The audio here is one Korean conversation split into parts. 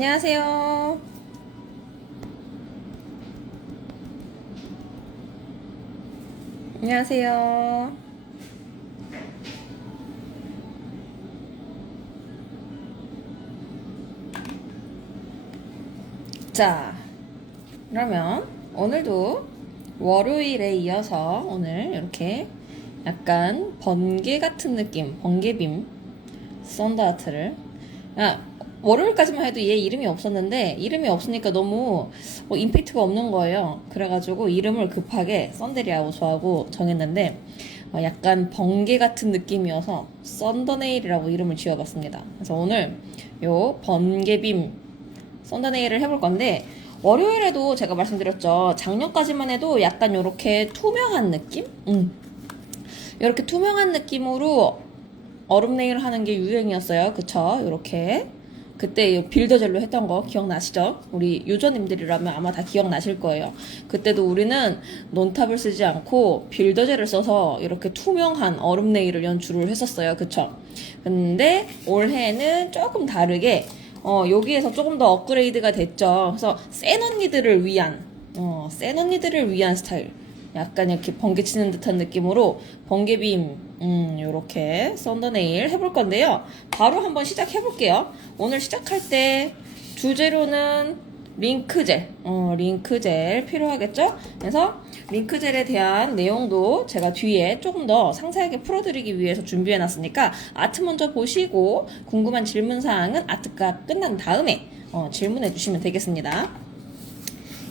안녕하세요. 안녕하세요. 자, 그러면 오늘도 월요일에 이어서 오늘 이렇게 약간 번개 같은 느낌, 번개빔 썬더아트를 월요일까지만 해도 얘 이름이 없었는데 이름이 없으니까 너무 임팩트가 없는 거예요. 그래가지고 이름을 급하게 썬데리아우스하고 정했는데 약간 번개 같은 느낌이어서 썬더네일이라고 이름을 지어봤습니다. 그래서 오늘 요 번개빔 썬더네일을 해볼 건데 월요일에도 제가 말씀드렸죠. 작년까지만 해도 약간 요렇게 투명한 느낌? 이렇게 투명한 느낌으로 얼음 네일 하는 게 유행이었어요. 그쵸? 요렇게. 그때 빌더젤로 했던 거 기억나시죠? 우리 유저님들이라면 아마 다 기억나실 거예요. 그때도 우리는 논탑을 쓰지 않고 빌더젤을 써서 이렇게 투명한 얼음 네일을 연출을 했었어요. 그쵸? 근데 올해는 조금 다르게 여기에서 조금 더 업그레이드가 됐죠. 그래서 센 언니들을 위한 스타일. 약간 이렇게 번개 치는 듯한 느낌으로 번개빔 요렇게 썬더네일 해볼 건데요. 바로 한번 시작해 볼게요. 오늘 시작할 때 주재료는 링크젤 필요하겠죠? 그래서 링크젤에 대한 내용도 제가 뒤에 조금 더 상세하게 풀어드리기 위해서 준비해 놨으니까 아트 먼저 보시고 궁금한 질문사항은 아트가 끝난 다음에 질문해 주시면 되겠습니다.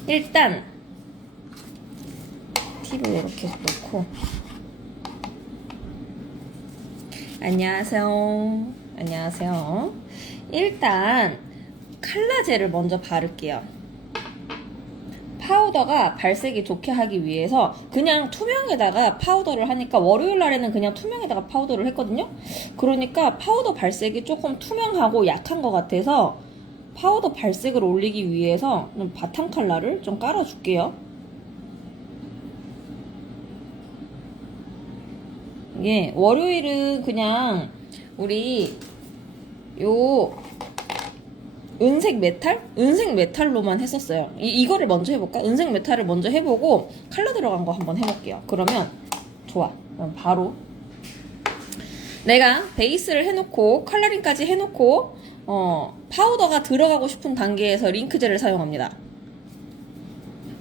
일단 팁을 이렇게 놓고 안녕하세요. 일단 칼라젤을 먼저 바를게요. 파우더가 발색이 좋게 하기 위해서 그냥 투명에다가 파우더를 하니까 월요일 날에는 그냥 투명에다가 파우더를 했거든요. 그러니까 파우더 발색이 조금 투명하고 약한 것 같아서 파우더 발색을 올리기 위해서 바탕 컬러를 좀 깔아줄게요. 이게 월요일은 그냥 우리 요 은색 메탈로만 했었어요. 이거를 먼저 해볼까? 은색 메탈을 먼저 해보고 컬러 들어간 거 한번 해볼게요. 그러면 좋아. 그럼 바로 내가 베이스를 해놓고 컬러링까지 해놓고 파우더가 들어가고 싶은 단계에서 링크젤을 사용합니다.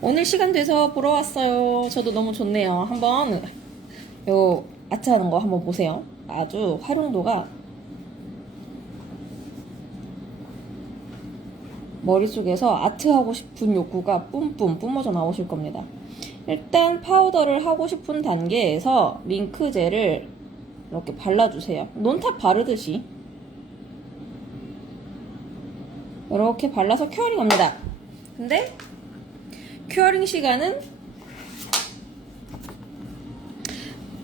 오늘 시간 돼서 보러 왔어요. 저도 너무 좋네요. 한번 요 아트 하는 거 한번 보세요. 아주 활용도가 머릿속에서 아트하고 싶은 욕구가 뿜뿜 뿜어져 나오실 겁니다. 일단 파우더를 하고 싶은 단계에서 링크젤을 이렇게 발라주세요. 논탑 바르듯이 이렇게 발라서 큐어링 합니다. 근데 큐어링 시간은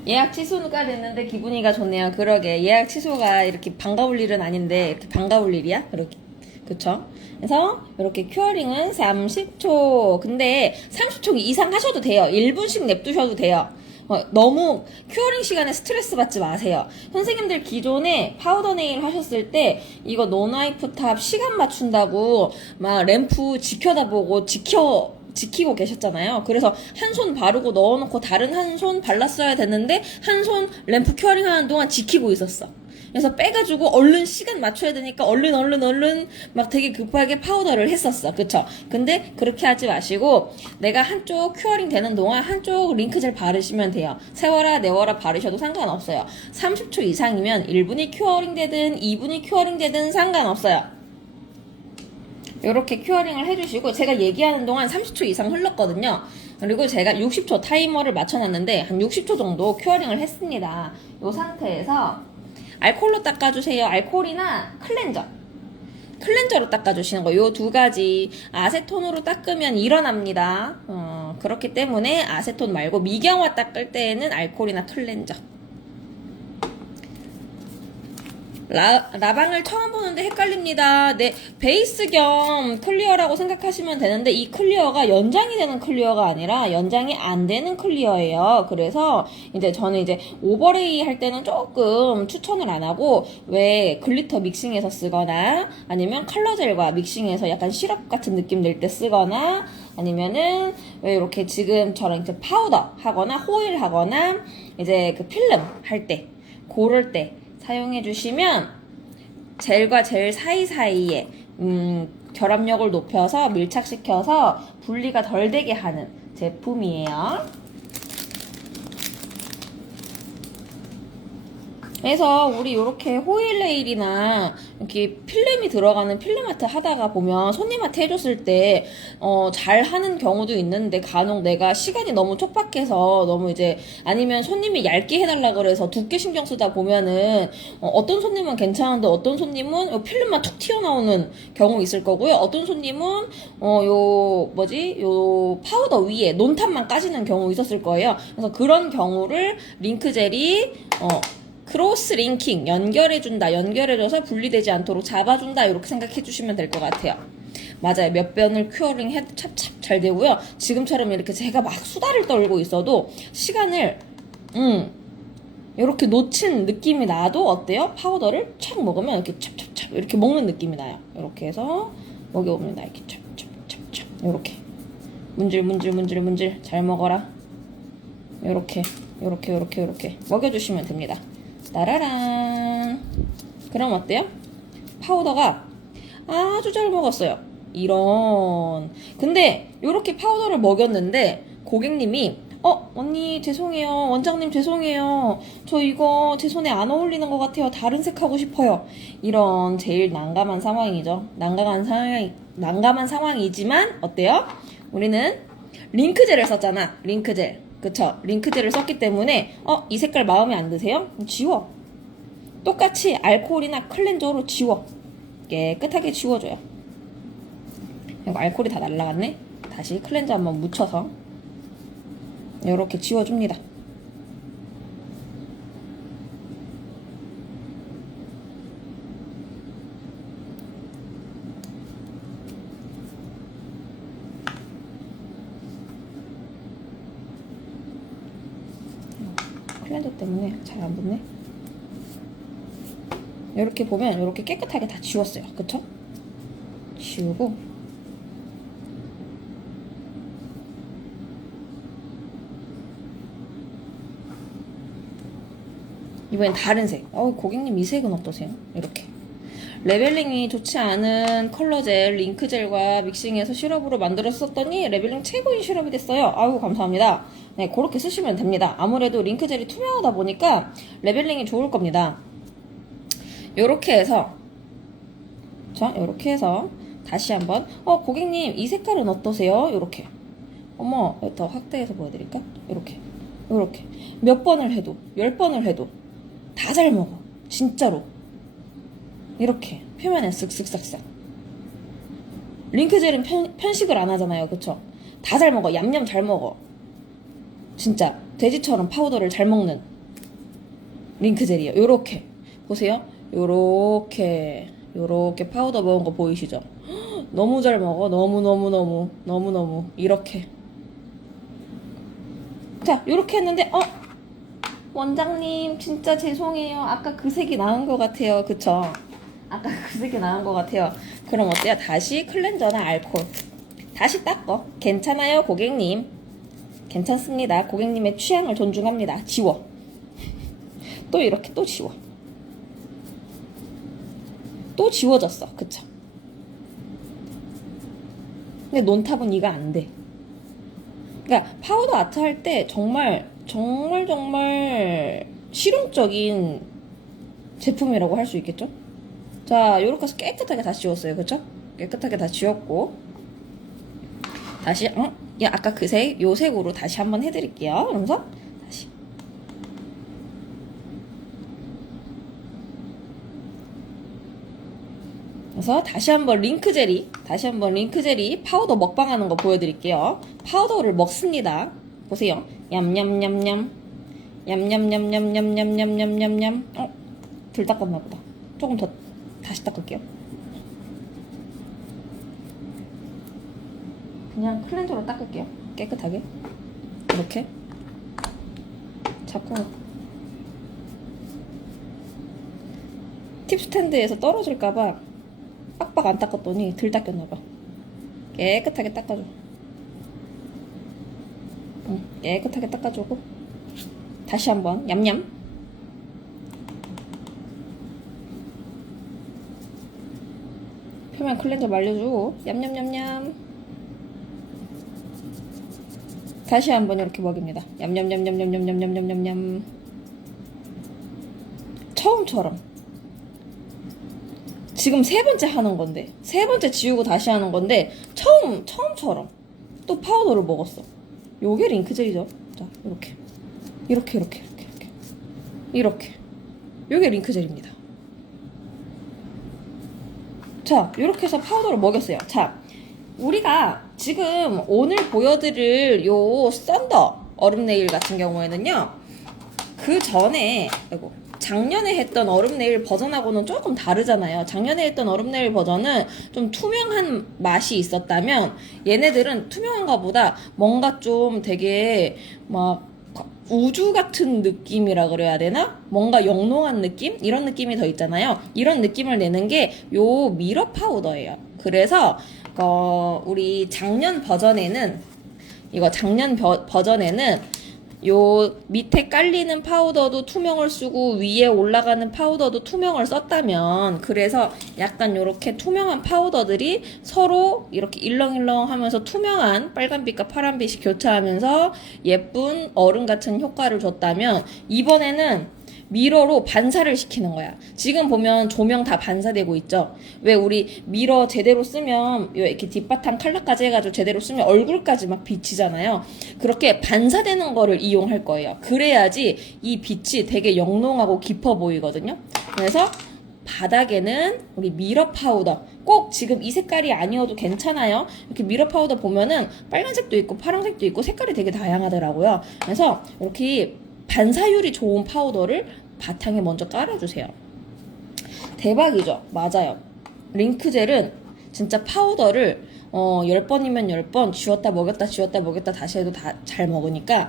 예약 취소가 됐는데 기분이가 좋네요. 그러게 예약 취소가 이렇게 반가울 일은 아닌데 이렇게 반가울 일이야? 그렇게 그쵸? 그래서 이렇게 큐어링은 30초. 근데 30초 이상 하셔도 돼요. 1분씩 냅두셔도 돼요. 너무 큐어링 시간에 스트레스 받지 마세요. 선생님들 기존에 파우더 네일 하셨을 때 이거 노나이프 탑 시간 맞춘다고 막 램프 지켜다보고 지키고 계셨잖아요. 그래서 한 손 바르고 넣어놓고 다른 한 손 발랐어야 됐는데 한 손 램프 큐어링 하는 동안 지키고 있었어. 그래서 빼가지고 얼른 시간 맞춰야 되니까 얼른 막 되게 급하게 파우더를 했었어. 그쵸? 근데 그렇게 하지 마시고 내가 한쪽 큐어링 되는 동안 한쪽 링크젤 바르시면 돼요. 세워라 내워라 바르셔도 상관없어요. 30초 이상이면 1분이 큐어링 되든 2분이 큐어링 되든 상관없어요. 이렇게 큐어링을 해주시고 제가 얘기하는 동안 30초 이상 흘렀거든요. 그리고 제가 60초 타이머를 맞춰놨는데 한 60초 정도 큐어링을 했습니다. 이 상태에서 알콜로 닦아주세요. 알콜이나 클렌저로 닦아주시는 거. 요 두 가지 아세톤으로 닦으면 일어납니다. 그렇기 때문에 아세톤 말고 미경화 닦을 때에는 알콜이나 클렌저 라방을 처음 보는데 헷갈립니다. 네, 베이스 겸 클리어라고 생각하시면 되는데 이 클리어가 연장이 되는 클리어가 아니라 연장이 안 되는 클리어예요. 그래서 이제 저는 이제 오버레이 할 때는 조금 추천을 안 하고 왜 글리터 믹싱해서 쓰거나 아니면 컬러젤과 믹싱해서 약간 시럽 같은 느낌 낼 때 쓰거나 아니면은 왜 이렇게 지금처럼 이제 파우더 하거나 호일 하거나 이제 그 필름 할 때 고를 때 사용해 주시면 젤과 젤 사이사이에 결합력을 높여서 밀착시켜서 분리가 덜 되게 하는 제품이에요. 그래서 우리 이렇게 호일레일이나 이렇게 필름이 들어가는 필름아트 하다가 보면 손님한테 해줬을 때 잘 하는 경우도 있는데 간혹 내가 시간이 너무 촉박해서 너무 이제 아니면 손님이 얇게 해달라 그래서 두께 신경 쓰다 보면은 어떤 손님은 괜찮은데 어떤 손님은 필름만 툭 튀어나오는 경우 있을 거고요. 어떤 손님은 요 파우더 위에 논탑만 까지는 경우 있었을 거예요. 그래서 그런 경우를 링크젤이 크로스 링킹 연결해준다, 연결해줘서 분리되지 않도록 잡아준다 이렇게 생각해주시면 될 것 같아요. 맞아요. 몇 변을 큐어링 해도 찹찹 잘 되고요. 지금처럼 이렇게 제가 막 수다를 떨고 있어도 시간을 이렇게 놓친 느낌이 나도 어때요? 파우더를 촥 먹으면 이렇게 찹찹찹 이렇게 먹는 느낌이 나요. 이렇게 해서 먹여봅니다. 이렇게 찹찹찹찹 이렇게 문질 잘 먹어라. 이렇게 먹여주시면 됩니다. 따라란. 그럼 어때요? 파우더가 아주 잘 먹었어요. 이런. 근데 이렇게 파우더를 먹였는데 고객님이 언니 죄송해요. 원장님 죄송해요. 저 이거 제 손에 안 어울리는 것 같아요. 다른 색 하고 싶어요. 이런 제일 난감한 상황이죠. 난감한 상황이지만 어때요? 우리는 링크젤을 썼잖아. 링크젤. 그쵸? 링크젤을 썼기 때문에 이 색깔 마음에 안 드세요? 지워. 똑같이 알코올이나 클렌저로 지워. 깨끗하게 지워줘요. 이거 알코올이 다 날라갔네? 다시 클렌저 한번 묻혀서 이렇게 지워줍니다. 클렌저 때문에 잘 안 붙네. 이렇게 보면 이렇게 깨끗하게 다 지웠어요. 그쵸? 지우고 이번엔 다른 색. 고객님 이 색은 어떠세요? 이렇게 레벨링이 좋지 않은 컬러젤, 링크젤과 믹싱해서 시럽으로 만들었었더니 레벨링 최고인 시럽이 됐어요. 아유 감사합니다. 네, 그렇게 쓰시면 됩니다. 아무래도 링크젤이 투명하다 보니까 레벨링이 좋을 겁니다. 요렇게 해서 요렇게 해서 다시 한번 고객님 이 색깔은 어떠세요? 요렇게 더 확대해서 보여드릴까? 요렇게 몇 번을 해도 10번을 해도 다 잘 먹어. 진짜로 이렇게 표면에 쓱쓱싹싹. 링크젤은 편식을 안 하잖아요. 그쵸? 다 잘 먹어. 얌얌 잘 먹어. 진짜 돼지처럼 파우더를 잘 먹는 링크젤이에요. 요렇게 보세요. 요렇게 파우더 먹은 거 보이시죠? 너무 잘 먹어. 너무 이렇게. 자, 요렇게 했는데 원장님 진짜 죄송해요. 아까 그 색이 나은 것 같아요. 그쵸? 아까 그 색이 나은 것 같아요. 그럼 어때요? 다시 클렌저나 알코올 다시 닦어. 괜찮아요 고객님. 괜찮습니다. 고객님의 취향을 존중합니다. 지워. 또 이렇게 또 지워. 또 지워졌어. 그쵸? 근데 논탑은 이가 안 돼. 그러니까 파우더 아트 할 때 정말 실용적인 제품이라고 할 수 있겠죠? 자, 요렇게 해서 깨끗하게 다 지웠어요. 그쵸? 깨끗하게 다 지웠고 다시 아까 그 색, 요 색으로 다시 한번 해드릴게요. 그러면서 다시 그래서 다시 한번 링크젤이 파우더 먹방하는 거 보여드릴게요. 파우더를 먹습니다. 보세요. 얌얌얌얌 얌얌얌얌얌얌얌얌얌 불 닦았나 보다. 조금 더 다시 닦을게요. 그냥 클렌저로 닦을게요. 깨끗하게. 이렇게. 자꾸 팁 스탠드에서 떨어질까봐 빡빡 안 닦았더니 덜 닦였나봐. 깨끗하게 닦아줘. 깨끗하게 닦아주고 다시 한번 얌얌. 표면 클렌저 말려주고 얌얌얌얌. 다시 한번 이렇게 먹입니다. 얌얌얌얌얌얌얌얌얌얌. 처음처럼. 지금 세 번째 하는 건데, 세 번째 지우고 다시 하는 건데, 처음처럼 또 파우더를 먹었어. 요게 링크젤이죠. 자, 이렇게. 요게 링크젤입니다. 자, 이렇게 해서 파우더를 먹였어요. 자, 우리가 지금 오늘 보여드릴 요 썬더 얼음 네일 같은 경우에는요, 그 전에, 작년에 했던 얼음 네일 버전하고는 조금 다르잖아요. 작년에 했던 얼음 네일 버전은 좀 투명한 맛이 있었다면, 얘네들은 투명한 것보다 뭔가 좀 되게 막 우주 같은 느낌이라 그래야 되나? 뭔가 영롱한 느낌? 이런 느낌이 더 있잖아요. 이런 느낌을 내는 게 요 미러 파우더예요. 그래서 우리 작년 버전에는 요 밑에 깔리는 파우더도 투명을 쓰고 위에 올라가는 파우더도 투명을 썼다면, 그래서 약간 요렇게 투명한 파우더들이 서로 이렇게 일렁일렁 하면서 투명한 빨간빛과 파란빛이 교차하면서 예쁜 얼음 같은 효과를 줬다면, 이번에는 미러로 반사를 시키는 거야. 지금 보면 조명 다 반사되고 있죠. 왜 우리 미러 제대로 쓰면 이렇게 뒷바탕 컬러까지 해가지고 제대로 쓰면 얼굴까지 막 비치잖아요. 그렇게 반사되는 거를 이용할 거예요. 그래야지 이 빛이 되게 영롱하고 깊어 보이거든요. 그래서 바닥에는 우리 미러 파우더, 꼭 지금 이 색깔이 아니어도 괜찮아요. 이렇게 미러 파우더 보면은 빨간색도 있고 파란색도 있고 색깔이 되게 다양하더라고요. 그래서 이렇게 반사율이 좋은 파우더를 바탕에 먼저 깔아주세요. 대박이죠? 맞아요. 링크젤은 진짜 파우더를 10번이면 10번 지웠다 먹였다 다시 해도 다 잘 먹으니까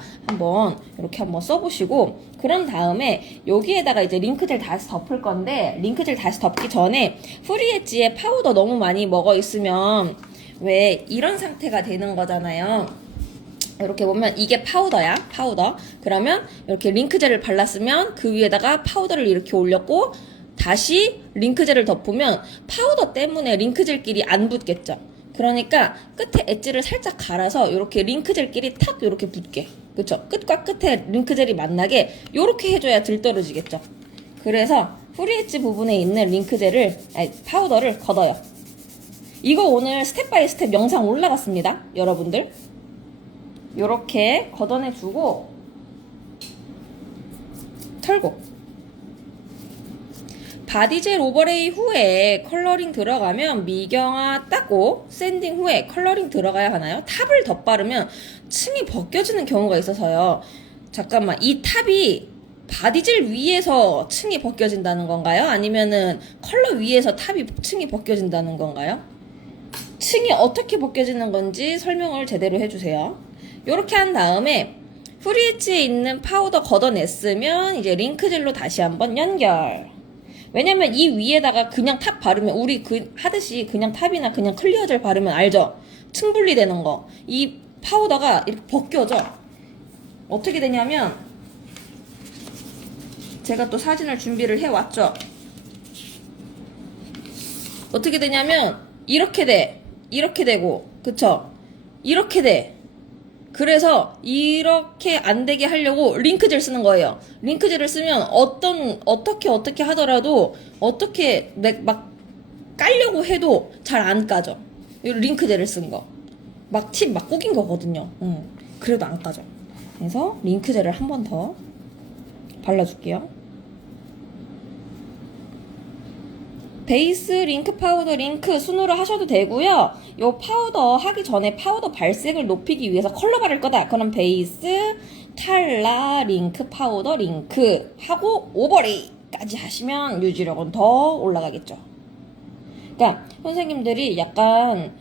이렇게 한번 써보시고, 그런 다음에 여기에다가 이제 링크젤 다시 덮을 건데, 링크젤 다시 덮기 전에 프리엣지에 파우더 너무 많이 먹어 있으면 왜 이런 상태가 되는 거잖아요. 이렇게 보면 이게 파우더야, 파우더. 그러면 이렇게 링크젤을 발랐으면 그 위에다가 파우더를 이렇게 올렸고 다시 링크젤을 덮으면 파우더 때문에 링크젤끼리 안 붙겠죠. 그러니까 끝에 엣지를 살짝 갈아서 이렇게 링크젤끼리 탁 이렇게 붙게, 그쵸? 끝과 끝에 링크젤이 만나게 이렇게 해줘야 들떨어지겠죠. 그래서 프리엣지 부분에 있는 파우더를 걷어요. 이거 오늘 스텝 바이 스텝 영상 올라갔습니다, 여러분들. 요렇게 걷어내주고 털고, 바디젤 오버레이 후에 컬러링 들어가면 미경아 닦고 샌딩 후에 컬러링 들어가야 하나요? 탑을 덧바르면 층이 벗겨지는 경우가 있어서요. 잠깐만, 이 탑이 바디젤 위에서 층이 벗겨진다는 건가요? 아니면은 컬러 위에서 층이 벗겨진다는 건가요? 층이 어떻게 벗겨지는 건지 설명을 제대로 해주세요. 요렇게 한 다음에 프리엣지에 있는 파우더 걷어냈으면 이제 링크젤로 다시 한번 연결. 왜냐면 이 위에다가 그냥 탑 바르면, 우리 하듯이 그냥 탑이나 그냥 클리어젤 바르면 알죠? 층 분리되는 거. 이 파우더가 이렇게 벗겨져. 어떻게 되냐면, 제가 또 사진을 준비를 해왔죠. 어떻게 되냐면 이렇게 되고, 그쵸? 이렇게 돼. 그래서 이렇게 안 되게 하려고 링크젤 쓰는 거예요. 링크젤을 쓰면 어떻게 하더라도, 어떻게 막 깔려고 해도 잘 안 까져. 이 링크젤을 쓴 거. 팁 막 구긴 거거든요. 그래도 안 까져. 그래서 링크젤을 한 번 더 발라줄게요. 베이스, 링크 파우더, 링크 순으로 하셔도 되고요. 요 파우더 하기 전에 파우더 발색을 높이기 위해서 컬러 바를 거다. 그럼 베이스, 칼라, 링크 파우더, 링크 하고 오버레이 오버레이까지 하시면 유지력은 더 올라가겠죠. 그러니까 선생님들이 약간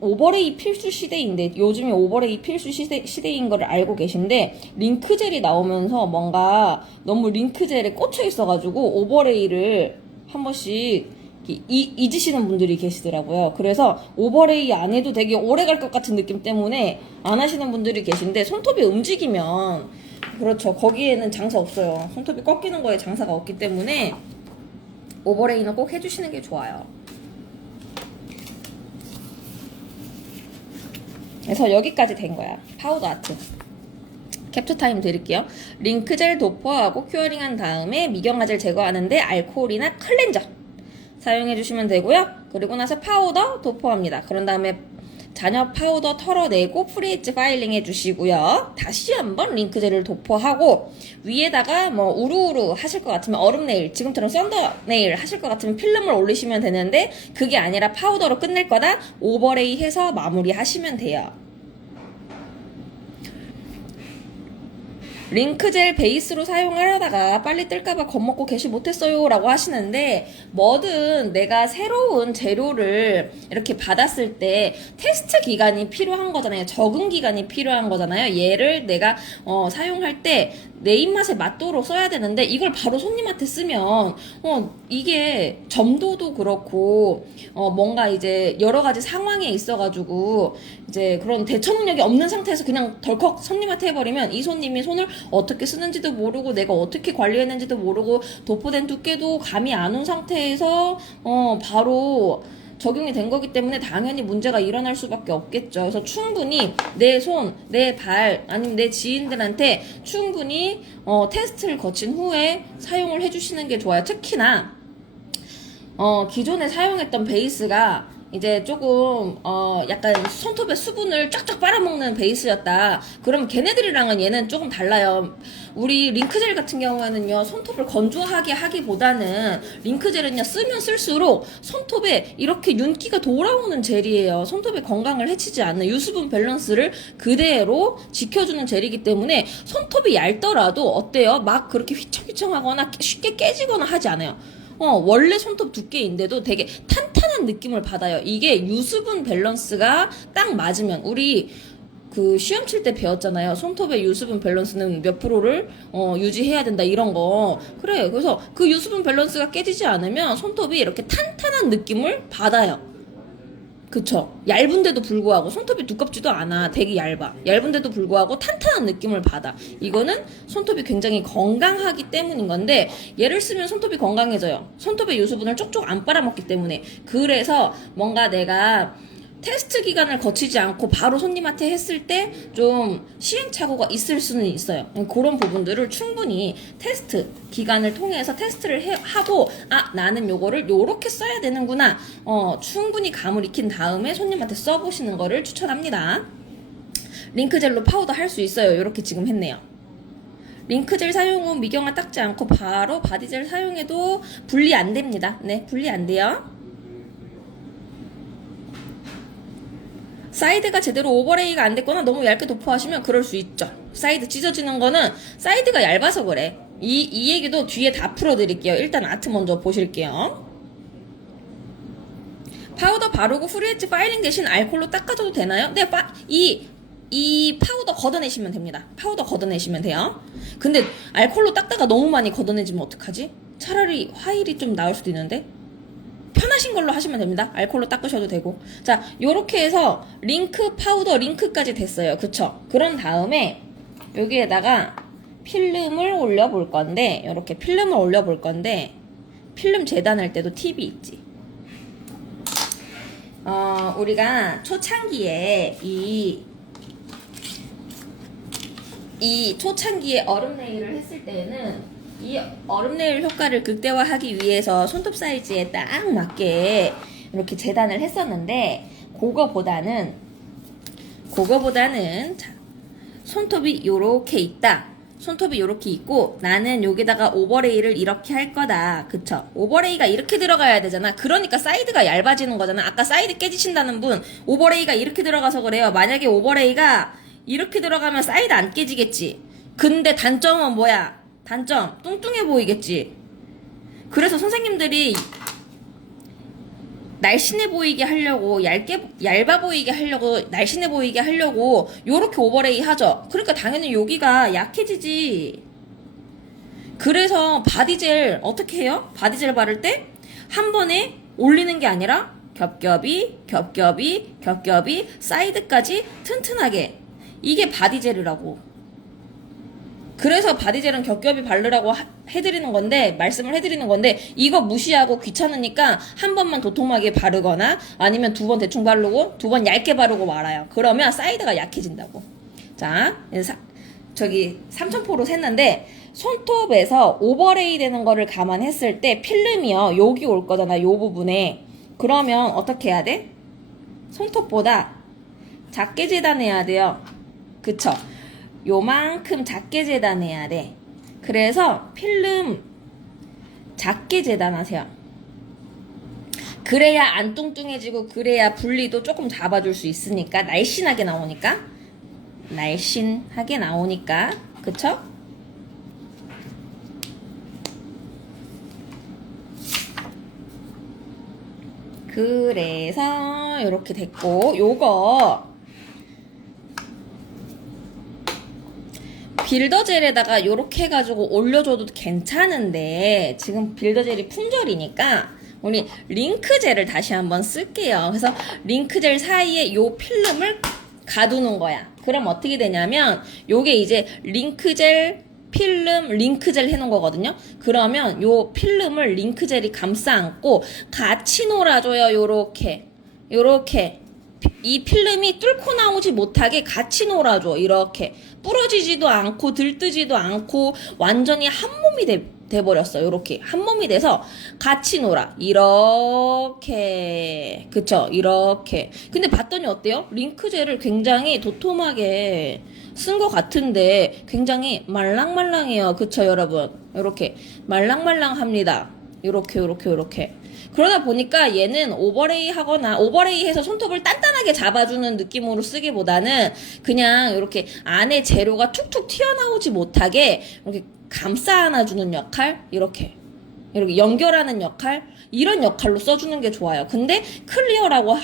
오버레이 필수 시대인데, 요즘에 오버레이 필수 시대인 거를 알고 계신데, 링크젤이 나오면서 뭔가 너무 링크젤에 꽂혀 있어가지고 오버레이를 한 번씩 잊으시는 분들이 계시더라고요. 그래서 오버레이 안 해도 되게 오래 갈 것 같은 느낌 때문에 안 하시는 분들이 계신데, 손톱이 움직이면, 그렇죠, 거기에는 장사 없어요. 손톱이 꺾이는 거에 장사가 없기 때문에 오버레이는 꼭 해주시는 게 좋아요. 그래서 여기까지 된 거야. 파우더 아트. 캡처 타임 드릴게요. 링크젤 도포하고 큐어링한 다음에 미경화젤 제거하는데 알코올이나 클렌저 사용해 주시면 되고요. 그리고 나서 파우더 도포합니다. 그런 다음에 잔여 파우더 털어내고 프리헤치 파일링 해주시고요. 다시 한번 링크젤을 도포하고, 위에다가 뭐 우루우루 하실 것 같으면 얼음 네일, 지금처럼 썬더 네일 하실 것 같으면 필름을 올리시면 되는데, 그게 아니라 파우더로 끝낼 거다 오버레이 해서 마무리 하시면 돼요. 링크젤 베이스로 사용하려다가 빨리 뜰까봐 겁먹고 개시 못했어요 라고 하시는데, 뭐든 내가 새로운 재료를 이렇게 받았을 때 테스트 기간이 필요한 거잖아요. 적응 기간이 필요한 거잖아요. 얘를 내가 사용할 때 내 입맛에 맞도록 써야 되는데, 이걸 바로 손님한테 쓰면 이게 점도도 그렇고 뭔가 이제 여러 가지 상황에 있어가지고 이제 그런 대처 능력이 없는 상태에서 그냥 덜컥 손님한테 해버리면, 이 손님이 손을 어떻게 쓰는지도 모르고 내가 어떻게 관리했는지도 모르고 도포된 두께도 감이 안 온 상태에서 바로 적용이 된 거기 때문에 당연히 문제가 일어날 수밖에 없겠죠. 그래서 충분히 내 손, 내 발, 아니면 내 지인들한테 충분히 테스트를 거친 후에 사용을 해주시는 게 좋아요. 특히나 기존에 사용했던 베이스가 이제 조금 약간 손톱의 수분을 쫙쫙 빨아먹는 베이스였다. 그럼 걔네들이랑은 얘는 조금 달라요. 우리 링크젤 같은 경우에는요, 손톱을 건조하게 하기보다는 링크젤은요, 쓰면 쓸수록 손톱에 이렇게 윤기가 돌아오는 젤이에요. 손톱의 건강을 해치지 않는 유수분 밸런스를 그대로 지켜주는 젤이기 때문에 손톱이 얇더라도 어때요? 막 그렇게 휘청휘청하거나 쉽게 깨지거나 하지 않아요. 원래 손톱 두께인데도 되게 탄탄한 느낌을 받아요. 이게 유수분 밸런스가 딱 맞으면, 우리 그 시험 칠 때 배웠잖아요. 손톱의 유수분 밸런스는 몇 프로를 유지해야 된다, 이런 거. 그래. 그래서 그 유수분 밸런스가 깨지지 않으면 손톱이 이렇게 탄탄한 느낌을 받아요. 그쵸? 얇은데도 불구하고, 손톱이 두껍지도 않아. 되게 얇아. 얇은데도 불구하고 탄탄한 느낌을 받아. 이거는 손톱이 굉장히 건강하기 때문인 건데, 얘를 쓰면 손톱이 건강해져요. 손톱의 유수분을 쪽쪽 안 빨아먹기 때문에. 그래서 뭔가 내가 테스트 기간을 거치지 않고 바로 손님한테 했을 때 좀 시행착오가 있을 수는 있어요. 그런 부분들을 충분히 테스트 기간을 통해서 테스트를 하고, 나는 요거를 요렇게 써야 되는구나, 충분히 감을 익힌 다음에 손님한테 써보시는 거를 추천합니다. 링크젤로 파우더 할 수 있어요. 요렇게 지금 했네요. 링크젤 사용 후 미경화 닦지 않고 바로 바디젤 사용해도 분리 안 됩니다. 네, 분리 안 돼요. 사이드가 제대로 오버레이가 안 됐거나 너무 얇게 도포하시면 그럴 수 있죠. 사이드 찢어지는 거는 사이드가 얇아서 그래. 이 얘기도 뒤에 다 풀어드릴게요. 일단 아트 먼저 보실게요. 파우더 바르고 프리헤치 파일링 대신 알콜로 닦아줘도 되나요? 네, 이 파우더 걷어내시면 됩니다. 파우더 걷어내시면 돼요. 근데 알콜로 닦다가 너무 많이 걷어내지면 어떡하지? 차라리 화일이 좀 나을 수도 있는데, 편하신 걸로 하시면 됩니다. 알콜로 닦으셔도 되고. 자, 요렇게 해서 링크, 파우더, 링크까지 됐어요. 그쵸? 그런 다음에 여기에다가 필름을 올려볼 건데, 요렇게 필름을 올려볼 건데, 필름 재단할 때도 팁이 있지. 우리가 초창기에 이 초창기에 얼음 네일을 했을 때는 이 얼음 네일 효과를 극대화하기 위해서 손톱 사이즈에 딱 맞게 이렇게 재단을 했었는데, 그거보다는 자, 손톱이 요렇게 있다. 손톱이 요렇게 있고 나는 여기다가 오버레이를 이렇게 할 거다. 그쵸? 오버레이가 이렇게 들어가야 되잖아. 그러니까 사이드가 얇아지는 거잖아. 아까 사이드 깨지신다는 분, 오버레이가 이렇게 들어가서 그래요. 만약에 오버레이가 이렇게 들어가면 사이드 안 깨지겠지. 근데 단점은 뭐야? 단점, 뚱뚱해 보이겠지. 그래서 선생님들이 날씬해 보이게 하려고 얇아 보이게 하려고 날씬해 보이게 하려고 요렇게 오버레이 하죠. 그러니까 당연히 여기가 약해지지. 그래서 바디젤 어떻게 해요? 바디젤 바를 때 한 번에 올리는 게 아니라 겹겹이 사이드까지 튼튼하게, 이게 바디젤이라고. 그래서 바디젤은 겹겹이 바르라고 말씀을 해드리는 건데, 이거 무시하고 귀찮으니까 한 번만 도톰하게 바르거나 아니면 두 번 대충 바르고 두 번 얇게 바르고 말아요. 그러면 사이드가 약해진다고. 자, 저기 3000포로 샜는데, 손톱에서 오버레이 되는 거를 감안했을 때 필름이요, 여기 올 거잖아, 요 부분에. 그러면 어떻게 해야 돼? 손톱보다 작게 재단해야 돼요. 그쵸? 요만큼 작게 재단해야 돼. 그래서 필름 작게 재단하세요. 그래야 안 뚱뚱해지고, 그래야 분리도 조금 잡아줄 수 있으니까, 날씬하게 나오니까. 그쵸? 그래서 이렇게 됐고, 요거 빌더젤에다가 요렇게 해가지고 올려줘도 괜찮은데, 지금 빌더젤이 품절이니까 우리 링크젤을 다시 한번 쓸게요. 그래서 링크젤 사이에 요 필름을 가두는 거야. 그럼 어떻게 되냐면, 요게 이제 링크젤 필름 링크젤 해놓은 거거든요. 그러면 요 필름을 링크젤이 감싸 안고 같이 놀아줘요. 요렇게 이 필름이 뚫고 나오지 못하게 같이 놀아줘. 이렇게 부러지지도 않고 들뜨지도 않고 완전히 한 몸이 돼버렸어. 요렇게 한 몸이 돼서 같이 놀아. 이렇게. 그쵸? 이렇게. 근데 봤더니 어때요? 링크젤을 굉장히 도톰하게 쓴 것 같은데 굉장히 말랑말랑해요. 그쵸, 여러분? 요렇게 말랑말랑합니다. 요렇게. 그러다 보니까 얘는 오버레이 해서 손톱을 단단하게 잡아주는 느낌으로 쓰기보다는 그냥 이렇게 안에 재료가 툭툭 튀어나오지 못하게 이렇게 감싸 안아주는 역할, 이렇게 연결하는 역할, 이런 역할로 써주는 게 좋아요. 근데 클리어라고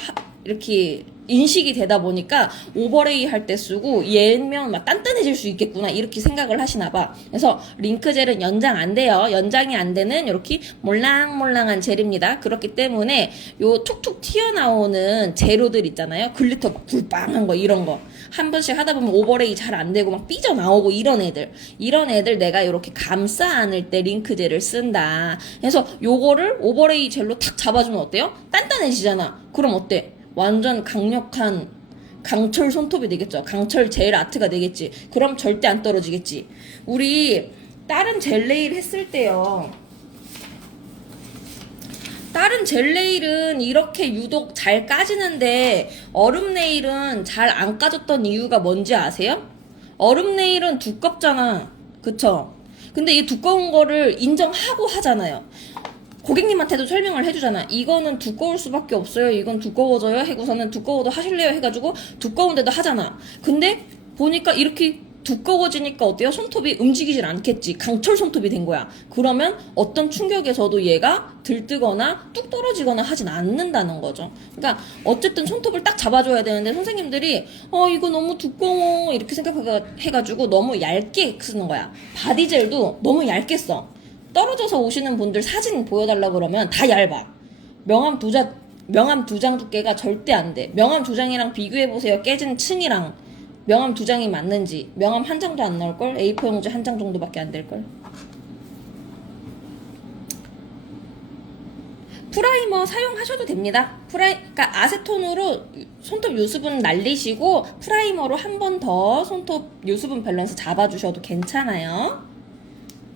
이렇게 인식이 되다 보니까 오버레이 할 때 쓰고, 얘면 막 단단해질 수 있겠구나 이렇게 생각을 하시나 봐. 그래서 링크젤은 연장 안 돼요. 연장이 안 되는 이렇게 몰랑몰랑한 젤입니다. 그렇기 때문에 요 툭툭 튀어나오는 재료들 있잖아요. 글리터 막 불빵한 거, 이런 거 한 번씩 하다 보면 오버레이 잘 안 되고 막 삐져나오고, 이런 애들 내가 이렇게 감싸 안을 때 링크젤을 쓴다. 그래서 요거를 오버레이 젤로 탁 잡아주면 어때요? 단단해지잖아. 그럼 어때? 완전 강력한 강철 손톱이 되겠죠. 강철 젤 아트가 되겠지. 그럼 절대 안 떨어지겠지. 우리 다른 젤 네일 했을 때요, 다른 젤 네일은 이렇게 유독 잘 까지는데 얼음 네일은 잘 안 까졌던 이유가 뭔지 아세요? 얼음 네일은 두껍잖아. 그쵸? 근데 이 두꺼운 거를 인정하고 하잖아요. 고객님한테도 설명을 해주잖아. 이거는 두꺼울 수밖에 없어요. 이건 두꺼워져요. 해고서는 두꺼워도 하실래요? 해가지고 두꺼운데도 하잖아. 근데 보니까 이렇게 두꺼워지니까 어때요? 손톱이 움직이질 않겠지. 강철 손톱이 된 거야. 그러면 어떤 충격에서도 얘가 들뜨거나 뚝 떨어지거나 하진 않는다는 거죠. 그러니까 어쨌든 손톱을 딱 잡아줘야 되는데, 선생님들이 이거 너무 두꺼워 이렇게 생각해가지고 너무 얇게 쓰는 거야. 바디젤도 너무 얇게 써. 떨어져서 오시는 분들 사진 보여달라 그러면 다 얇아. 명암 두 장 두께가 절대 안 돼. 명암 두 장이랑 비교해보세요. 깨진 층이랑 명암 두 장이 맞는지. 명암 한 장도 안 나올걸? A4 용지 한 장 정도밖에 안 될걸? 프라이머 사용하셔도 됩니다. 그러니까 아세톤으로 손톱 유수분 날리시고 프라이머로 한 번 더 손톱 유수분 밸런스 잡아주셔도 괜찮아요.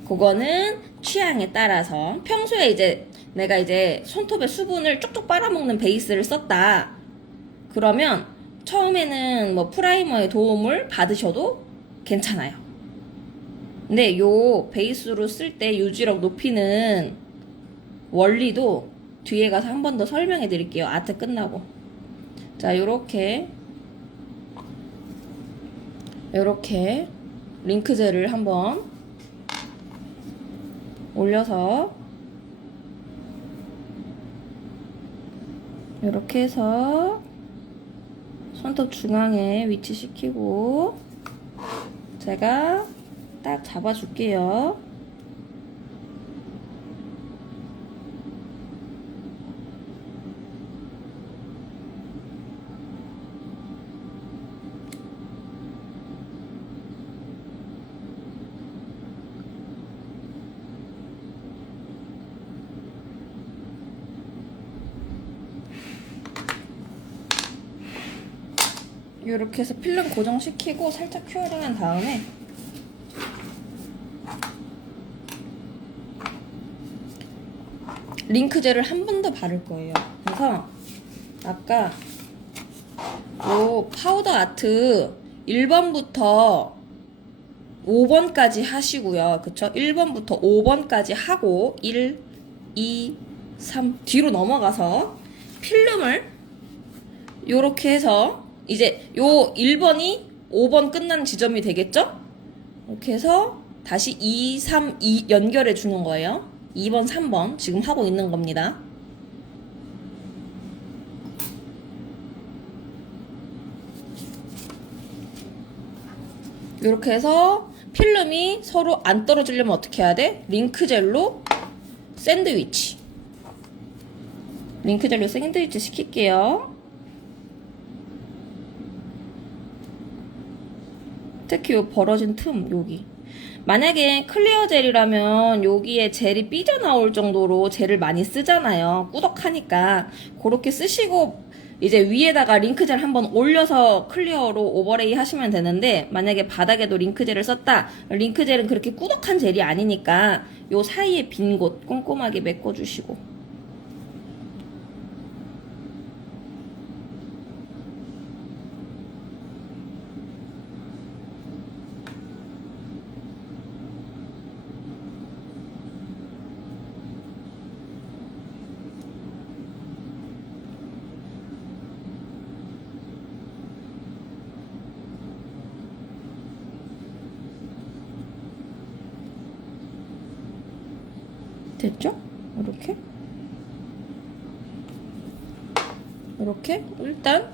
그거는 취향에 따라서. 평소에 이제 내가 이제 손톱에 수분을 쪽쪽 빨아먹는 베이스를 썼다. 그러면 처음에는 뭐 프라이머의 도움을 받으셔도 괜찮아요. 근데 요 베이스로 쓸 때 유지력 높이는 원리도 뒤에 가서 한 번 더 설명해 드릴게요. 아트 끝나고. 자, 요렇게 링크젤을 한번 올려서 이렇게 해서 손톱 중앙에 위치시키고 제가 딱 잡아줄게요. 이렇게 해서 필름 고정시키고 살짝 큐어링한 다음에 링크젤을 한 번 더 바를 거예요. 그래서 아까 요 파우더 아트 1번부터 5번까지 하시고요. 그쵸? 1번부터 5번까지 하고 1, 2, 3 뒤로 넘어가서 필름을 요렇게 해서 이제 요 1번이 5번 끝난 지점이 되겠죠? 이렇게 해서 다시 2, 3, 2 연결해 주는 거예요. 2번, 3번 지금 하고 있는 겁니다. 이렇게 해서 필름이 서로 안 떨어지려면 어떻게 해야 돼? 링크젤로 샌드위치. 링크젤로 샌드위치 시킬게요. 특히 요 벌어진 틈 여기. 만약에 클리어 젤이라면 여기에 젤이 삐져나올 정도로 젤을 많이 쓰잖아요. 꾸덕하니까 그렇게 쓰시고 이제 위에다가 링크젤 한번 올려서 클리어로 오버레이 하시면 되는데 만약에 바닥에도 링크젤을 썼다. 링크젤은 그렇게 꾸덕한 젤이 아니니까 요 사이에 빈 곳 꼼꼼하게 메꿔주시고 됐죠? 이렇게 일단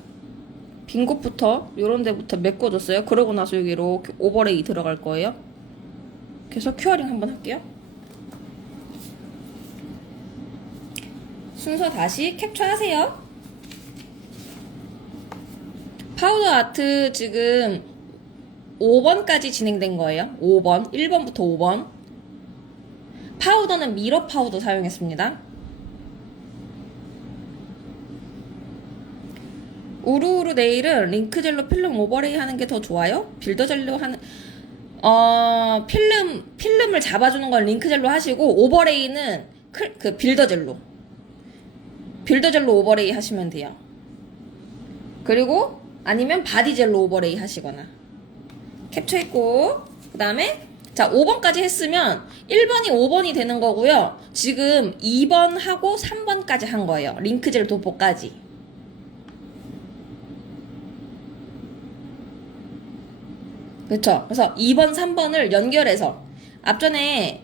빈 곳부터 요런 데부터 메꿔줬어요. 그러고 나서 여기 이렇게 오버레이 들어갈 거예요. 그래서 큐어링 한번 할게요. 순서 다시 캡처하세요. 파우더 아트 지금 5번까지 진행된 거예요. 5번, 1번부터 5번. 파우더는 미러 파우더 사용했습니다. 우루우루 네일은 링크젤로 필름 오버레이 하는 게 더 좋아요? 빌더젤로 하는 필름을 잡아주는 건 링크젤로 하시고 오버레이는 그 빌더젤로 오버레이 하시면 돼요. 그리고 아니면 바디젤로 오버레이 하시거나. 캡처했고 그 다음에 자 5번까지 했으면 1번이 5번이 되는 거고요. 지금 2번 하고 3번까지 한 거예요. 링크젤 도포까지. 그쵸? 그래서 2번, 3번을 연결해서 앞전에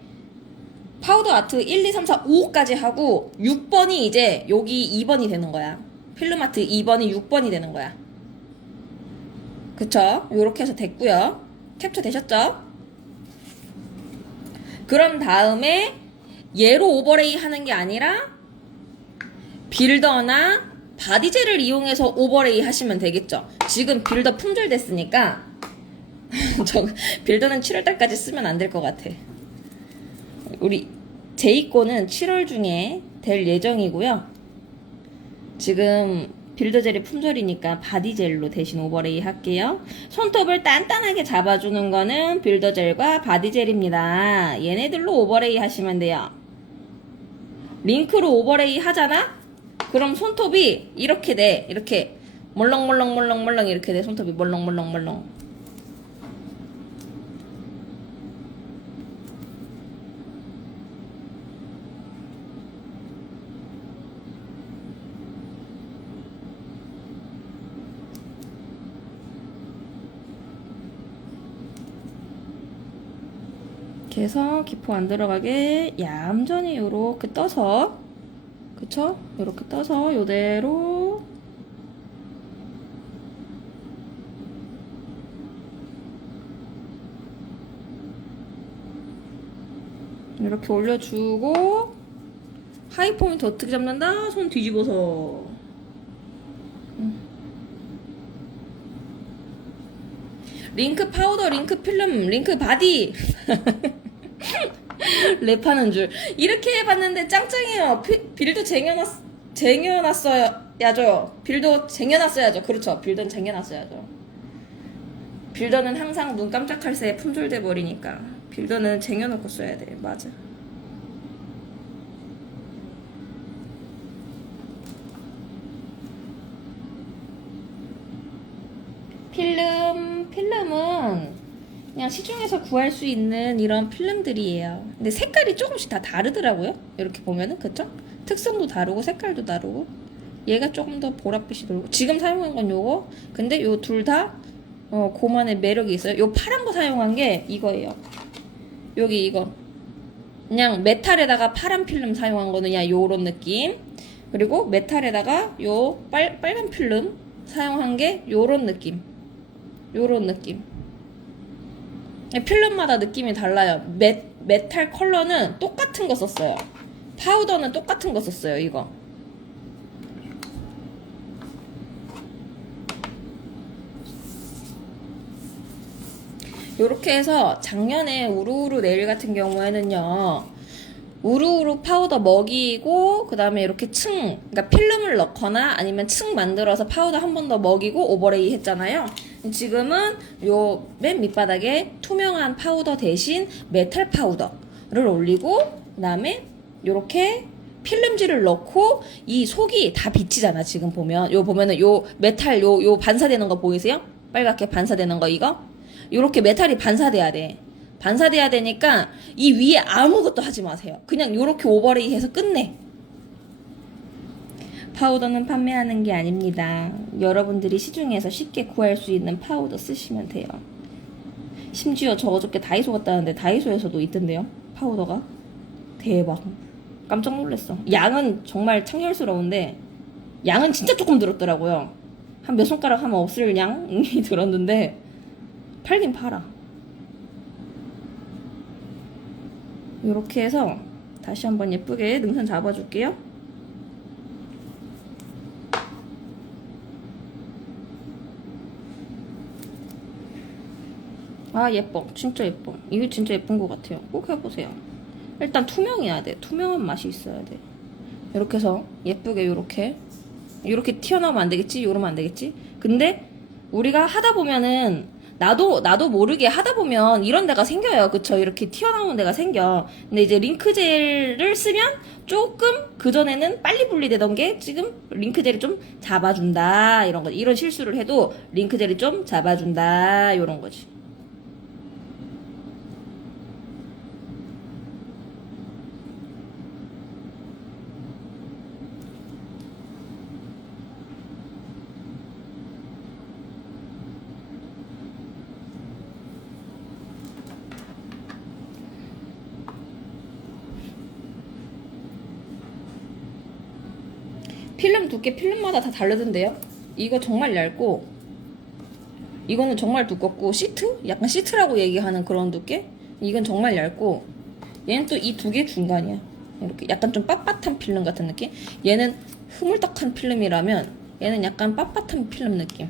파우더 아트 1, 2, 3, 4, 5까지 하고 6번이 이제 여기 2번이 되는 거야. 필름 아트 2번이 6번이 되는 거야. 그쵸? 요렇게 해서 됐고요. 캡처 되셨죠? 그런 다음에 얘로 오버레이 하는 게 아니라 빌더나 바디젤을 이용해서 오버레이 하시면 되겠죠. 지금 빌더 품절 됐으니까 저 빌더는 7월달까지 쓰면 안 될 것 같아. 우리 제이코는 7월 중에 될 예정이고요. 지금 빌더젤이 품절이니까 바디젤로 대신 오버레이 할게요. 손톱을 단단하게 잡아주는 거는 빌더젤과 바디젤입니다. 얘네들로 오버레이 하시면 돼요. 링크로 오버레이 하잖아? 그럼 손톱이 이렇게 돼. 이렇게 멀렁멀렁 이렇게 돼. 손톱이 멀렁. 이렇게 해서 기포 안 들어가게 얌전히 요렇게 떠서 그쵸? 요렇게 떠서 요대로 이렇게 올려주고 하이 포인트 어떻게 잡는다? 손 뒤집어서. 링크 파우더, 링크 필름, 링크 바디. 랩하는 줄. 이렇게 해봤는데 짱짱해요. 빌드 쟁여놨어야죠. 빌드 쟁여놨어야죠. 그렇죠. 빌드는 쟁여놨어야죠. 빌더는 항상 눈 깜짝할 새에 품절돼 버리니까. 빌더는 쟁여놓고 써야 돼. 맞아. 필름은 그냥 시중에서 구할 수 있는 이런 필름들이에요. 근데 색깔이 조금씩 다 다르더라고요. 이렇게 보면은, 그쵸? 특성도 다르고 색깔도 다르고. 얘가 조금 더 보랏빛이 돌고, 지금 사용한 건 요거. 근데 요 둘 다 고만의 매력이 있어요. 요 파란 거 사용한 게 이거예요. 여기 이거 그냥 메탈에다가 파란 필름 사용한 거는 그냥 요런 느낌. 그리고 메탈에다가 요 빨간 필름 사용한 게 요런 느낌. 요런 느낌. 필름마다 느낌이 달라요. 메탈 컬러는 똑같은 거 썼어요. 파우더는 똑같은 거 썼어요. 이거. 요렇게 해서 작년에 우루우루 네일 같은 경우에는요, 우루우루 파우더 먹이고 그 다음에 이렇게 그러니까 필름을 넣거나 아니면 층 만들어서 파우더 한 번 더 먹이고 오버레이 했잖아요. 지금은 요 맨 밑바닥에 투명한 파우더 대신 메탈 파우더를 올리고 그 다음에 요렇게 필름지를 넣고 이 속이 다 비치잖아. 지금 보면 요 보면은 요 메탈 요 반사되는 거 보이세요? 빨갛게 반사되는 거 이거? 요렇게 메탈이 반사돼야 돼. 반사돼야 되니까 이 위에 아무것도 하지 마세요. 그냥 요렇게 오버레이 해서 끝내. 파우더는 판매하는 게 아닙니다. 여러분들이 시중에서 쉽게 구할 수 있는 파우더 쓰시면 돼요. 심지어 저 어저께 다이소 갔다 왔는데 다이소에서도 있던데요. 파우더가. 대박. 깜짝 놀랐어. 양은 정말 창렬스러운데 양은 진짜 조금 들었더라고요. 한 몇 손가락 하면 없을 양이 들었는데 팔긴 팔아. 이렇게 해서 다시 한번 예쁘게 능선 잡아줄게요. 아 예뻐. 진짜 예뻐. 이게 진짜 예쁜 것 같아요. 꼭 해보세요. 일단 투명해야 돼. 투명한 맛이 있어야 돼. 이렇게 해서 예쁘게 이렇게 튀어나오면 안 되겠지? 이러면 안 되겠지? 근데 우리가 하다 보면은 나도 모르게 하다 보면 이런 데가 생겨요. 그쵸? 이렇게 튀어나오는 데가 생겨. 근데 이제 링크젤을 쓰면 조금 그전에는 빨리 분리되던 게 지금 링크젤이 좀 잡아준다. 이런 거. 이런 실수를 해도 링크젤이 좀 잡아준다. 이런 거지. 필름 두께 필름마다 다 다르던데요. 이거 정말 얇고 이거는 정말 두껍고 시트? 약간 시트라고 얘기하는 그런 두께? 이건 정말 얇고 얘는 또 이 두 개 중간이야. 이렇게 약간 좀 빳빳한 필름 같은 느낌? 얘는 흐물떡한 필름이라면 얘는 약간 빳빳한 필름 느낌.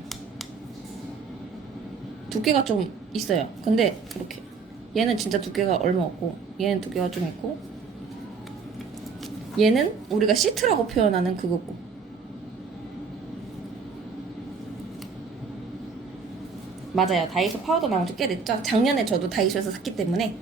두께가 좀 있어요. 근데 이렇게 얘는 진짜 두께가 얼마 없고 얘는 두께가 좀 있고 얘는 우리가 시트라고 표현하는 그거고. 맞아요. 다이소 파우더 나온 지 꽤 됐죠? 작년에 저도 다이소에서 샀기 때문에.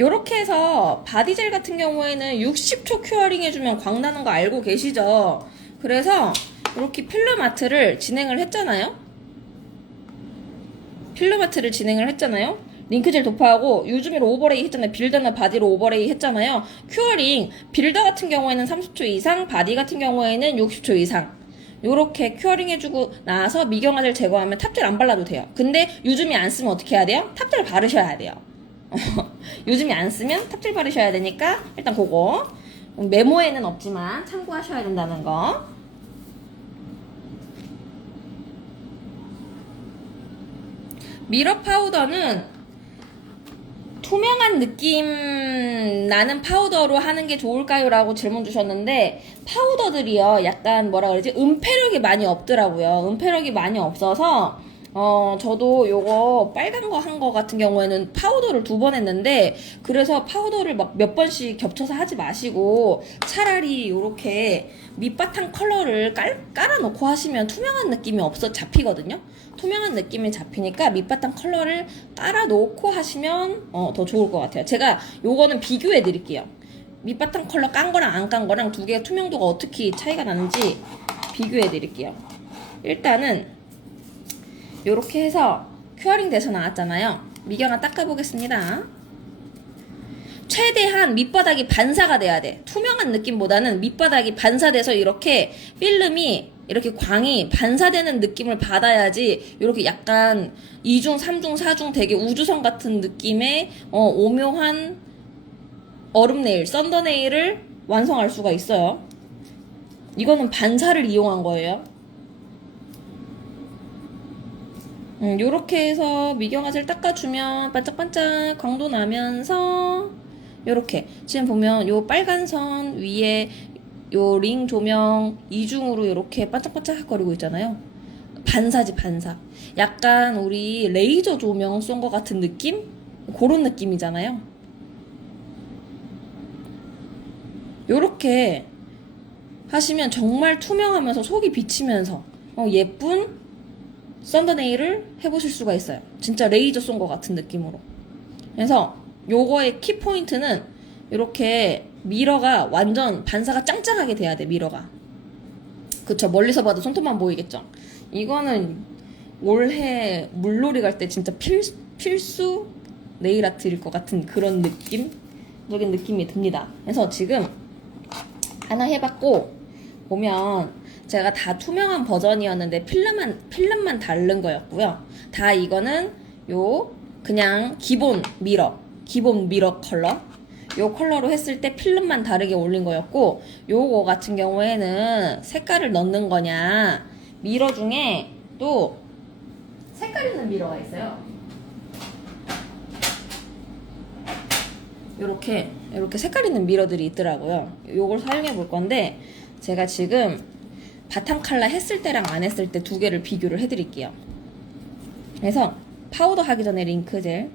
요렇게 해서 바디젤 같은 경우에는 60초 큐어링 해주면 광 나는 거 알고 계시죠? 그래서 이렇게 필름 아트를 진행을 했잖아요? 링크젤 도파하고 유즈미로 오버레이 했잖아요. 빌더나 바디로 오버레이 했잖아요. 큐어링 빌더 같은 경우에는 30초 이상, 바디 같은 경우에는 60초 이상. 요렇게 큐어링 해주고 나서 미경화제를 제거하면 탑젤 안 발라도 돼요. 근데 유즈미 안 쓰면 어떻게 해야 돼요? 탑젤 바르셔야 돼요. 유즈미 안 쓰면 탑젤 바르셔야 되니까 일단 그거 메모에는 없지만 참고하셔야 된다는 거. 미러 파우더는 투명한 느낌 나는 파우더로 하는 게 좋을까요? 라고 질문 주셨는데, 파우더들이요, 약간 뭐라 그러지? 은폐력이 많이 없더라고요. 은폐력이 많이 없어서, 저도 요거 빨간 거 한 거 같은 경우에는 파우더를 2번 했는데, 그래서 파우더를 막 몇 번씩 겹쳐서 하지 마시고, 차라리 요렇게 밑바탕 컬러를 깔아놓고 하시면 투명한 느낌이 잡히거든요? 투명한 느낌이 잡히니까 밑바탕 컬러를 깔아놓고 하시면 더 좋을 것 같아요. 제가 요거는 비교해 드릴게요. 밑바탕 컬러 깐 거랑 안 깐 거랑 두 개의 투명도가 어떻게 차이가 나는지 비교해 드릴게요. 일단은 요렇게 해서 큐어링 돼서 나왔잖아요. 미경아 닦아보겠습니다. 최대한 밑바닥이 반사가 돼야 돼. 투명한 느낌보다는 밑바닥이 반사돼서 이렇게 필름이 이렇게 광이 반사되는 느낌을 받아야지 이렇게 약간 2중, 3중, 4중 되게 우주선 같은 느낌의 오묘한 얼음 네일, 썬더 네일을 완성할 수가 있어요. 이거는 반사를 이용한 거예요. 요렇게 해서 미경아지를 닦아주면 반짝반짝 광도 나면서 요렇게 지금 보면 요 빨간 선 위에 요 링 조명 이중으로 이렇게 반짝반짝 거리고 있잖아요. 반사지 반사. 약간 우리 레이저 조명 쏜 것 같은 느낌? 그런 느낌이잖아요. 요렇게 하시면 정말 투명하면서 속이 비치면서 예쁜 썬더네일을 해보실 수가 있어요. 진짜 레이저 쏜 것 같은 느낌으로. 그래서 요거의 키포인트는 이렇게 미러가 완전 반사가 짱짱하게 돼야 돼. 미러가. 그쵸, 멀리서 봐도 손톱만 보이겠죠. 이거는 올해 물놀이 갈 때 진짜 필수 네일 아트일 것 같은 그런 느낌적인 느낌이 듭니다. 그래서 지금 하나 해봤고 보면 제가 다 투명한 버전이었는데 필름만 다른 거였고요. 다 이거는 요 그냥 기본 미러 컬러, 요 컬러로 했을 때 필름만 다르게 올린 거였고, 요거 같은 경우에는 색깔을 넣는 거냐, 미러 중에 또 색깔 있는 미러가 있어요. 요렇게 색깔 있는 미러들이 있더라고요. 요걸 사용해 볼 건데, 제가 지금 바탕 컬러 했을 때랑 안 했을 때 두 개를 비교를 해 드릴게요. 그래서 파우더 하기 전에 링크젤,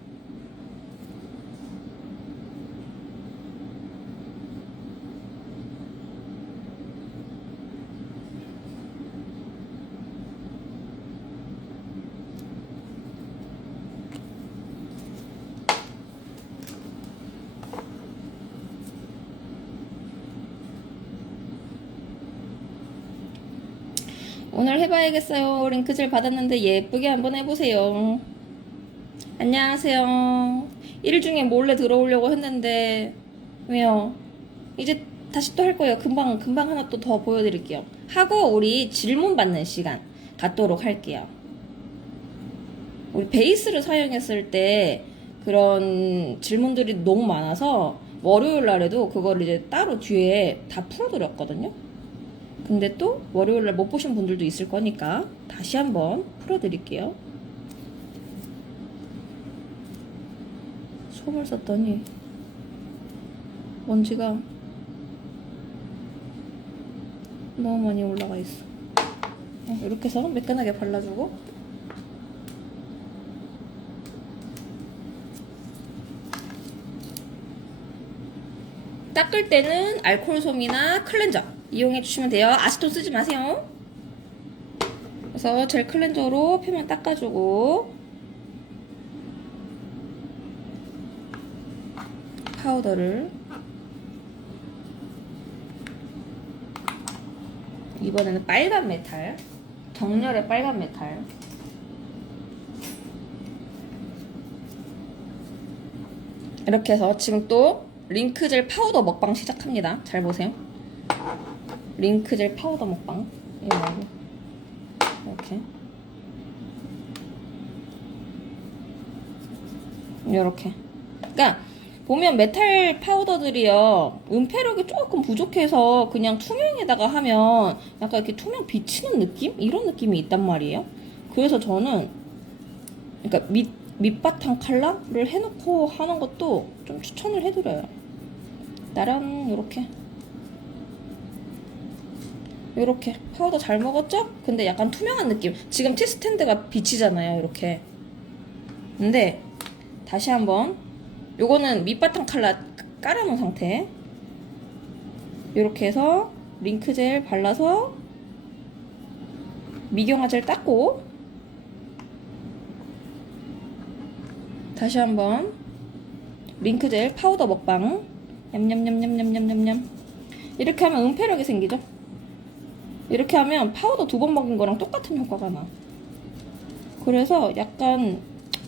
오늘 해봐야겠어요. 링크젤 받았는데 예쁘게 한번 해보세요. 안녕하세요. 일 중에 몰래 들어오려고 했는데 왜요? 이제 다시 또 할 거예요. 금방 하나 또 더 보여드릴게요. 하고 우리 질문 받는 시간 갖도록 할게요. 우리 베이스를 사용했을 때 그런 질문들이 너무 많아서 월요일 날에도 그거를 이제 따로 뒤에 다 풀어드렸거든요. 근데 또 월요일날 못 보신 분들도 있을 거니까 다시 한번 풀어드릴게요. 솜을 썼더니 먼지가 너무 많이 올라가 있어. 이렇게 해서 매끈하게 발라주고, 닦을 때는 알코올 솜이나 클렌저 이용해 주시면 돼요. 아시톤 쓰지 마세요. 그래서 젤 클렌저로 표면 닦아주고, 파우더를 이번에는 빨간 메탈, 정렬의 빨간 메탈, 이렇게 해서 지금 또 링크젤 파우더 먹방 시작합니다. 잘 보세요. 링크젤 파우더 먹방. 이렇게. 그러니까 보면 메탈 파우더들이요, 은폐력이 조금 부족해서 그냥 투명에다가 하면 약간 이렇게 투명 비치는 느낌? 이런 느낌이 있단 말이에요. 그래서 저는 그러니까 밑바탕 컬러를 해놓고 하는 것도 좀 추천을 해드려요. 나란 요렇게 파우더 잘 먹었죠? 근데 약간 투명한 느낌. 지금 티 스탠드가 비치잖아요, 이렇게. 근데 다시 한번 요거는 밑바탕 컬러 깔아놓은 상태. 요렇게 해서 링크젤 발라서 미경화 젤 닦고 다시 한번 링크젤 파우더 먹방 냠냠냠냠냠냠냠냠. 이렇게 하면 은폐력이 생기죠? 이렇게 하면 파우더 2번 먹인 거랑 똑같은 효과가 나. 그래서 약간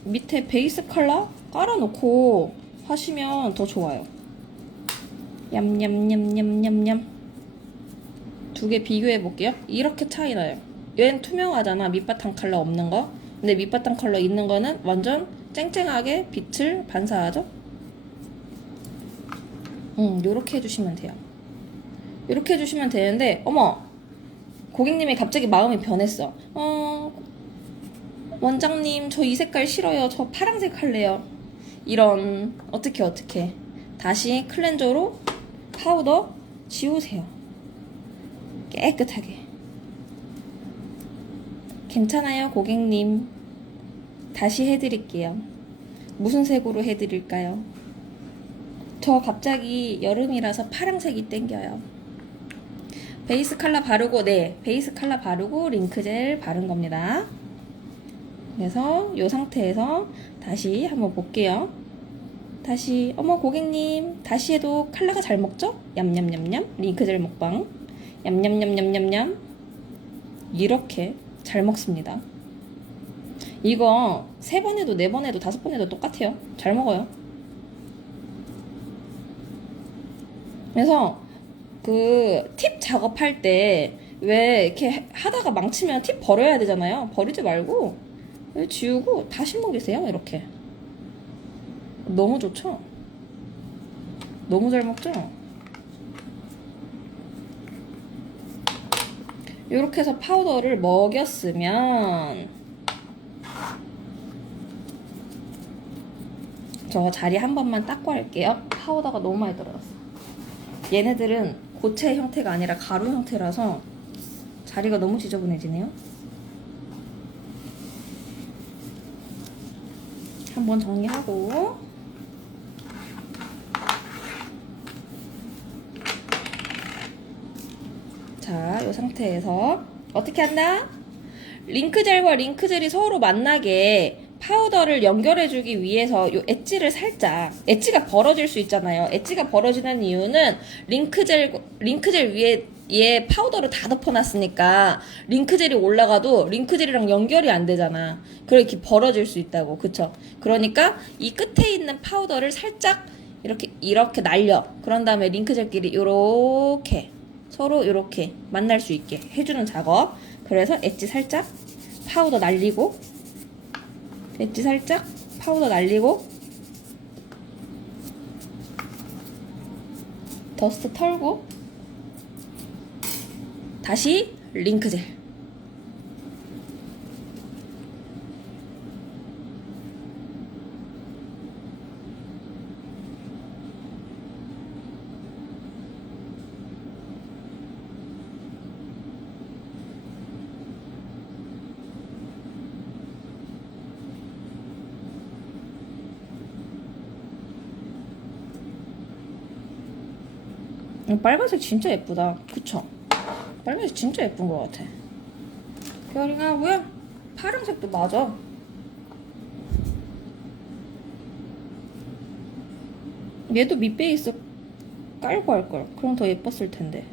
밑에 베이스 컬러 깔아놓고 하시면 더 좋아요. 냠냠냠냠냠냠. 두 개 비교해 볼게요. 이렇게 차이 나요. 얘는 투명하잖아, 밑바탕 컬러 없는 거. 근데 밑바탕 컬러 있는 거는 완전 쨍쨍하게 빛을 반사하죠. 요렇게 해주시면 돼요. 요렇게 해주시면 되는데, 어머, 고객님이 갑자기 마음이 변했어. 원장님, 저 이 색깔 싫어요. 저 파란색 할래요. 이런, 어떻게. 다시 클렌저로 파우더 지우세요. 깨끗하게. 괜찮아요, 고객님. 다시 해드릴게요. 무슨 색으로 해드릴까요? 저 갑자기 여름이라서 파란색이 땡겨요. 베이스 컬러 바르고, 네, 베이스 컬러 바르고 링크젤 바른 겁니다. 그래서 이 상태에서 다시 한번 볼게요. 다시, 어머 고객님, 다시 해도 컬러가 잘 먹죠? 얌얌얌얌. 링크젤 먹방 얌얌얌얌얌얌. 이렇게 잘 먹습니다. 이거 3번 해도 4번 해도 5번 해도 똑같아요. 잘 먹어요. 그래서 그 팁 작업할 때 왜 이렇게 하다가 망치면 팁 버려야 되잖아요. 버리지 말고 지우고 다시 먹이세요. 이렇게. 너무 좋죠? 너무 잘 먹죠? 이렇게 해서 파우더를 먹였으면 저 자리 한 번만 닦고 할게요. 파우더가 너무 많이 들어갔어. 얘네들은 고체 형태가 아니라 가루 형태라서 자리가 너무 지저분해지네요. 한번 정리하고 자, 이 상태에서 어떻게 한다? 링크젤과 링크젤이 서로 만나게 파우더를 연결해주기 위해서 이 엣지를 살짝, 엣지가 벌어질 수 있잖아요. 엣지가 벌어지는 이유는 링크젤 위에 얘 파우더를 다 덮어놨으니까 링크젤이 올라가도 링크젤이랑 연결이 안 되잖아. 그렇게 벌어질 수 있다고. 그쵸? 그러니까 이 끝에 있는 파우더를 살짝 이렇게 날려. 그런 다음에 링크젤끼리 요렇게 서로 요렇게 만날 수 있게 해주는 작업. 그래서 엣지 살짝 파우더 날리고 엣지 살짝 파우더 날리고 더스트 털고 다시 링크젤. 빨간색 진짜 예쁘다. 그쵸? 빨간색 진짜 예쁜 것 같아. 별이가 왜? 파란색도 맞아. 얘도 밑베이스 깔고 할걸. 그럼 더 예뻤을 텐데.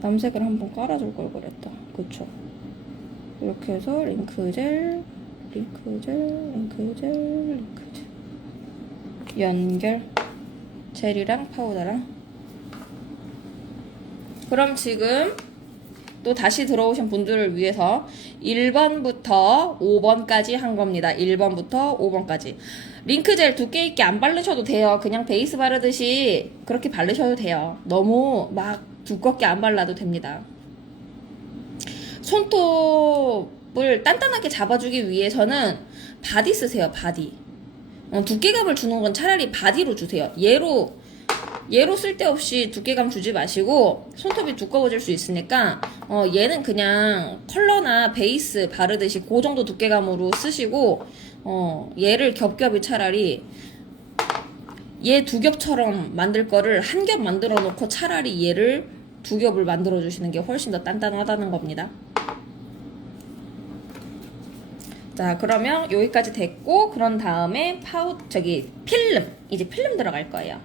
남색을 한번 깔아줄 걸 그랬다. 그쵸? 이렇게 해서 링크젤 연결. 젤이랑 파우더랑. 그럼 지금 또 다시 들어오신 분들을 위해서 1번부터 5번까지 한 겁니다. 1번부터 5번까지. 링크젤 두께 있게 안 바르셔도 돼요. 그냥 베이스 바르듯이 그렇게 바르셔도 돼요. 너무 막 두껍게 안 발라도 됩니다. 손톱 손톱을 단단하게 잡아주기 위해서는 바디 쓰세요. 바디. 두께감을 주는 건 차라리 바디로 주세요. 얘로 쓸데없이 두께감 주지 마시고 손톱이 두꺼워질 수 있으니까 얘는 그냥 컬러나 베이스 바르듯이 그 정도 두께감으로 쓰시고 얘를 겹겹이 차라리 얘 두 겹처럼 만들 거를 한 겹 만들어 놓고 차라리 얘를 두 겹을 만들어 주시는 게 훨씬 더 단단하다는 겁니다. 자, 그러면 여기까지 됐고, 그런 다음에 필름. 이제 필름 들어갈 거예요.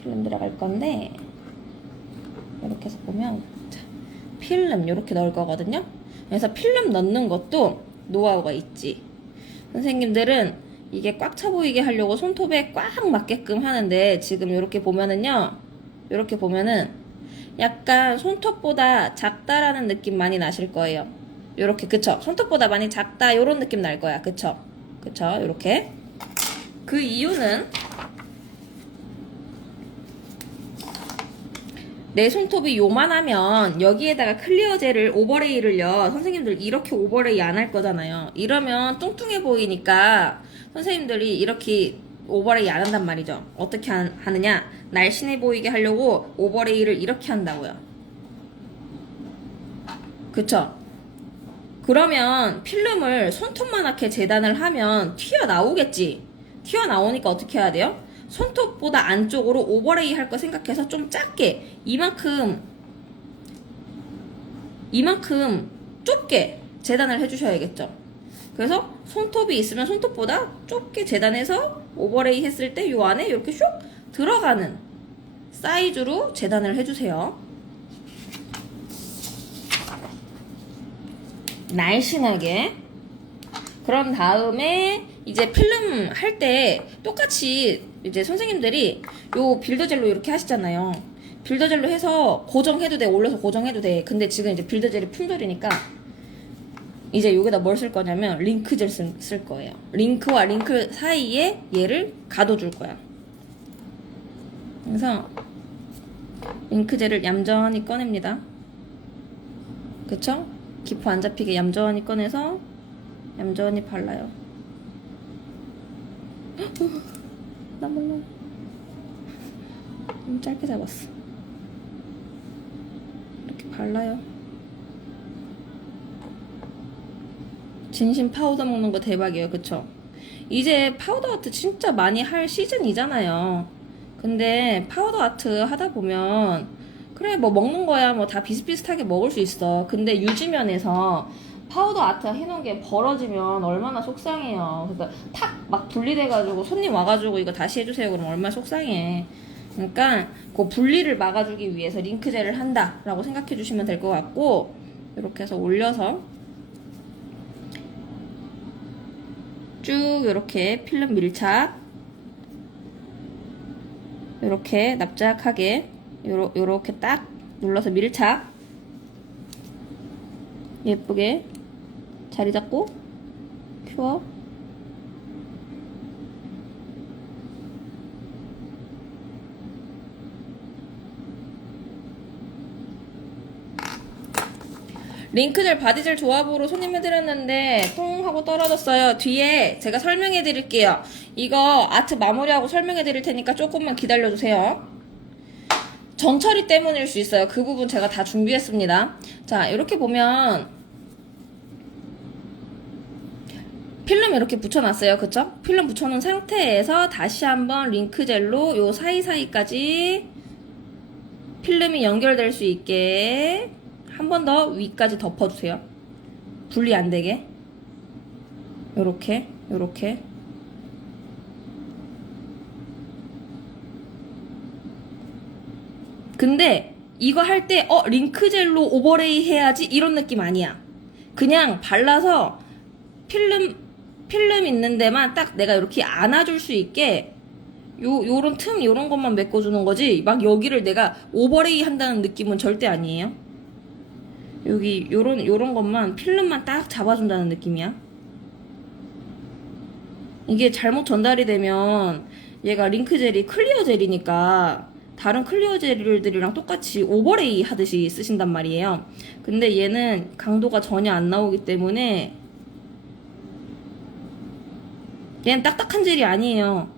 필름 들어갈 건데, 이렇게 해서 보면, 자, 필름 이렇게 넣을 거거든요. 그래서 필름 넣는 것도 노하우가 있지. 선생님들은 이게 꽉 차 보이게 하려고 손톱에 꽉 맞게끔 하는데, 지금 이렇게 보면은요, 이렇게 보면은 약간 손톱보다 작다라는 느낌 많이 나실 거예요. 요렇게, 그쵸? 손톱보다 많이 작다 요런 느낌 날 거야. 그쵸? 그쵸? 요렇게. 그 이유는 내 손톱이 요만하면 여기에다가 클리어 젤을 오버레이를요, 선생님들 이렇게 오버레이 안 할 거잖아요. 이러면 뚱뚱해 보이니까 선생님들이 이렇게 오버레이 안 한단 말이죠. 어떻게 하느냐? 날씬해 보이게 하려고 오버레이를 이렇게 한다고요. 그쵸? 그러면 필름을 손톱만하게 재단을 하면 튀어나오겠지. 튀어나오니까 어떻게 해야 돼요? 손톱보다 안쪽으로 오버레이 할 거 생각해서 좀 작게 이만큼 좁게 재단을 해주셔야겠죠. 그래서 손톱이 있으면 손톱보다 좁게 재단해서 오버레이 했을 때 요 안에 이렇게 슉 들어가는 사이즈로 재단을 해주세요. 날씬하게. 그런 다음에 이제 필름 할 때 똑같이 이제 선생님들이 요 빌더젤로 이렇게 하시잖아요. 빌더젤로 해서 고정해도 돼, 올려서 고정해도 돼. 근데 지금 이제 빌더젤이 품절이니까 이제 여기다 뭘 쓸 거냐면 링크젤 쓸 거예요. 링크와 링크 사이에 얘를 가둬줄 거야. 그래서 링크젤을 얌전히 꺼냅니다. 그쵸? 기포 안 잡히게 얌전히 꺼내서 얌전히 발라요. 나 몰라. 너무 짧게 잡았어. 이렇게 발라요. 진심 파우더 먹는 거 대박이에요. 그쵸? 이제 파우더 아트 진짜 많이 할 시즌이잖아요. 근데 파우더 아트 하다 보면 그래 뭐 먹는 거야 뭐 다 비슷비슷하게 먹을 수 있어. 근데 유지면에서 파우더 아트 해놓은 게 벌어지면 얼마나 속상해요. 그러니까 탁 막 분리돼가지고 손님 와가지고 이거 다시 해주세요 그러면 얼마나 속상해. 그러니까 그 분리를 막아주기 위해서 링크젤을 한다라고 생각해 주시면 될 것 같고, 이렇게 해서 올려서 쭉 이렇게 필름 밀착, 이렇게 납작하게 요렇게 딱 눌러서 밀착, 예쁘게 자리 잡고 큐어. 링크젤 바디젤 조합으로 손님해드렸는데 통 하고 떨어졌어요. 뒤에 제가 설명해드릴게요. 이거 아트 마무리하고 설명해드릴 테니까 조금만 기다려주세요. 전처리 때문일 수 있어요. 그 부분 제가 다 준비했습니다. 자, 이렇게 보면 필름 이렇게 붙여놨어요. 그쵸? 필름 붙여놓은 상태에서 다시 한번 링크젤로 요 사이사이까지 필름이 연결될 수 있게 한 번 더 위까지 덮어주세요. 분리 안 되게. 요렇게, 요렇게. 근데 이거 할 때 링크젤로 오버레이 해야지 이런 느낌 아니야. 그냥 발라서 필름 있는 데만 딱 내가 이렇게 안아줄 수 있게 요런 틈 요런 것만 메꿔주는 거지 막 여기를 내가 오버레이 한다는 느낌은 절대 아니에요. 여기 요런 것만 필름만 딱 잡아준다는 느낌이야. 이게 잘못 전달이 되면 얘가 링크젤이 클리어 젤이니까 다른 클리어 젤들이랑 똑같이 오버레이 하듯이 쓰신단 말이에요. 근데 얘는 강도가 전혀 안 나오기 때문에 얘는 딱딱한 젤이 아니에요.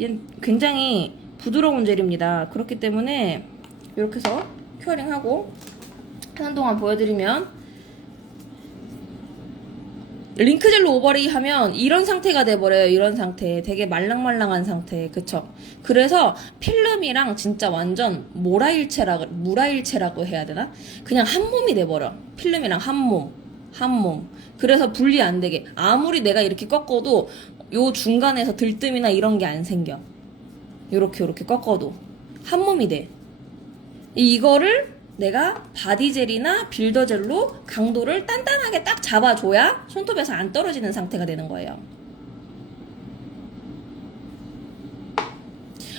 얘는 굉장히 부드러운 젤입니다. 그렇기 때문에 이렇게 해서 큐어링하고 하는 동안 보여드리면, 링크젤로 오버레이 하면 이런 상태가 돼버려요. 이런 상태. 되게 말랑말랑한 상태. 그쵸? 그래서 필름이랑 진짜 완전 무라일체라고 해야 되나? 그냥 한 몸이 돼버려. 필름이랑 한 몸. 그래서 분리 안 되게. 아무리 내가 이렇게 꺾어도 요 중간에서 들뜸이나 이런 게 안 생겨. 요렇게 꺾어도 한 몸이 돼. 이거를 내가 바디젤이나 빌더젤로 강도를 단단하게 딱 잡아줘야 손톱에서 안 떨어지는 상태가 되는 거예요.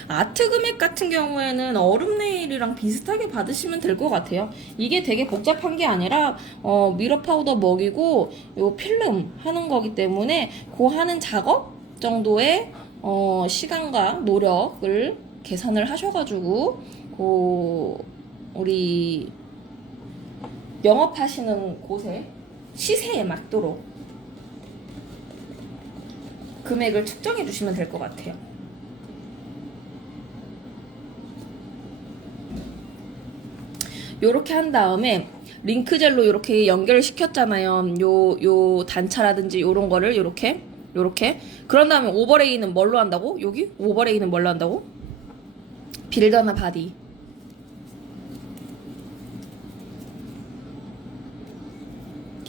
아트 금액 같은 경우에는 얼음 네일이랑 비슷하게 받으시면 될 것 같아요. 이게 되게 복잡한 게 아니라 미러 파우더 먹이고 요 필름 하는 거기 때문에 그 하는 작업 정도의 시간과 노력을 계산을 하셔가지고 우리 영업하시는 곳에 시세에 맞도록 금액을 측정해 주시면 될 것 같아요. 요렇게 한 다음에 링크젤로 이렇게 연결시켰잖아요. 요 단차라든지 요런 거를 요렇게 그런 다음에 오버레이는 뭘로 한다고? 여기? 오버레이는 뭘로 한다고? 빌더나 바디.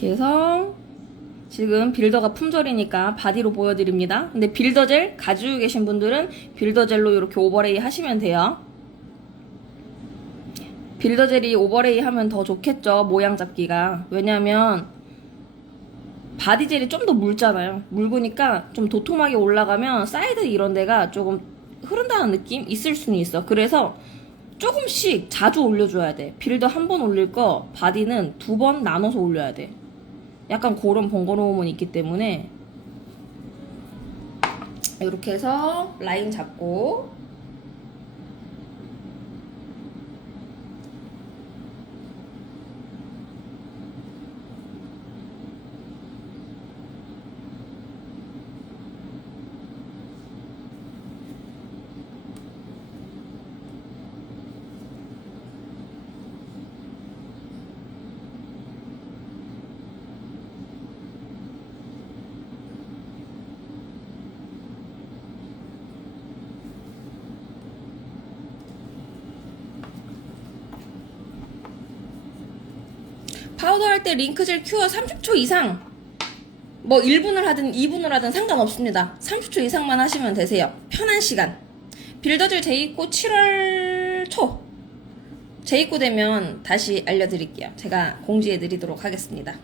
그래서 지금 빌더가 품절이니까 바디로 보여드립니다. 근데 빌더젤 가지고 계신 분들은 빌더젤로 이렇게 오버레이 하시면 돼요. 빌더젤이 오버레이 하면 더 좋겠죠, 모양 잡기가. 왜냐면 바디젤이 좀 더 묽잖아요. 묽으니까 좀 도톰하게 올라가면 사이드 이런 데가 조금 흐른다는 느낌 있을 수는 있어. 그래서 조금씩 자주 올려줘야 돼. 빌더 한 번 올릴 거 바디는 2번 나눠서 올려야 돼. 약간 그런 번거로움은 있기 때문에 이렇게 해서 라인 잡고 파우더 할 때 링크젤 큐어 30초 이상, 뭐 1분을 하든 2분을 하든 상관없습니다. 30초 이상만 하시면 되세요. 편한 시간. 빌더젤 재입고 7월 초 재입고 되면 다시 알려드릴게요. 제가 공지해드리도록 하겠습니다.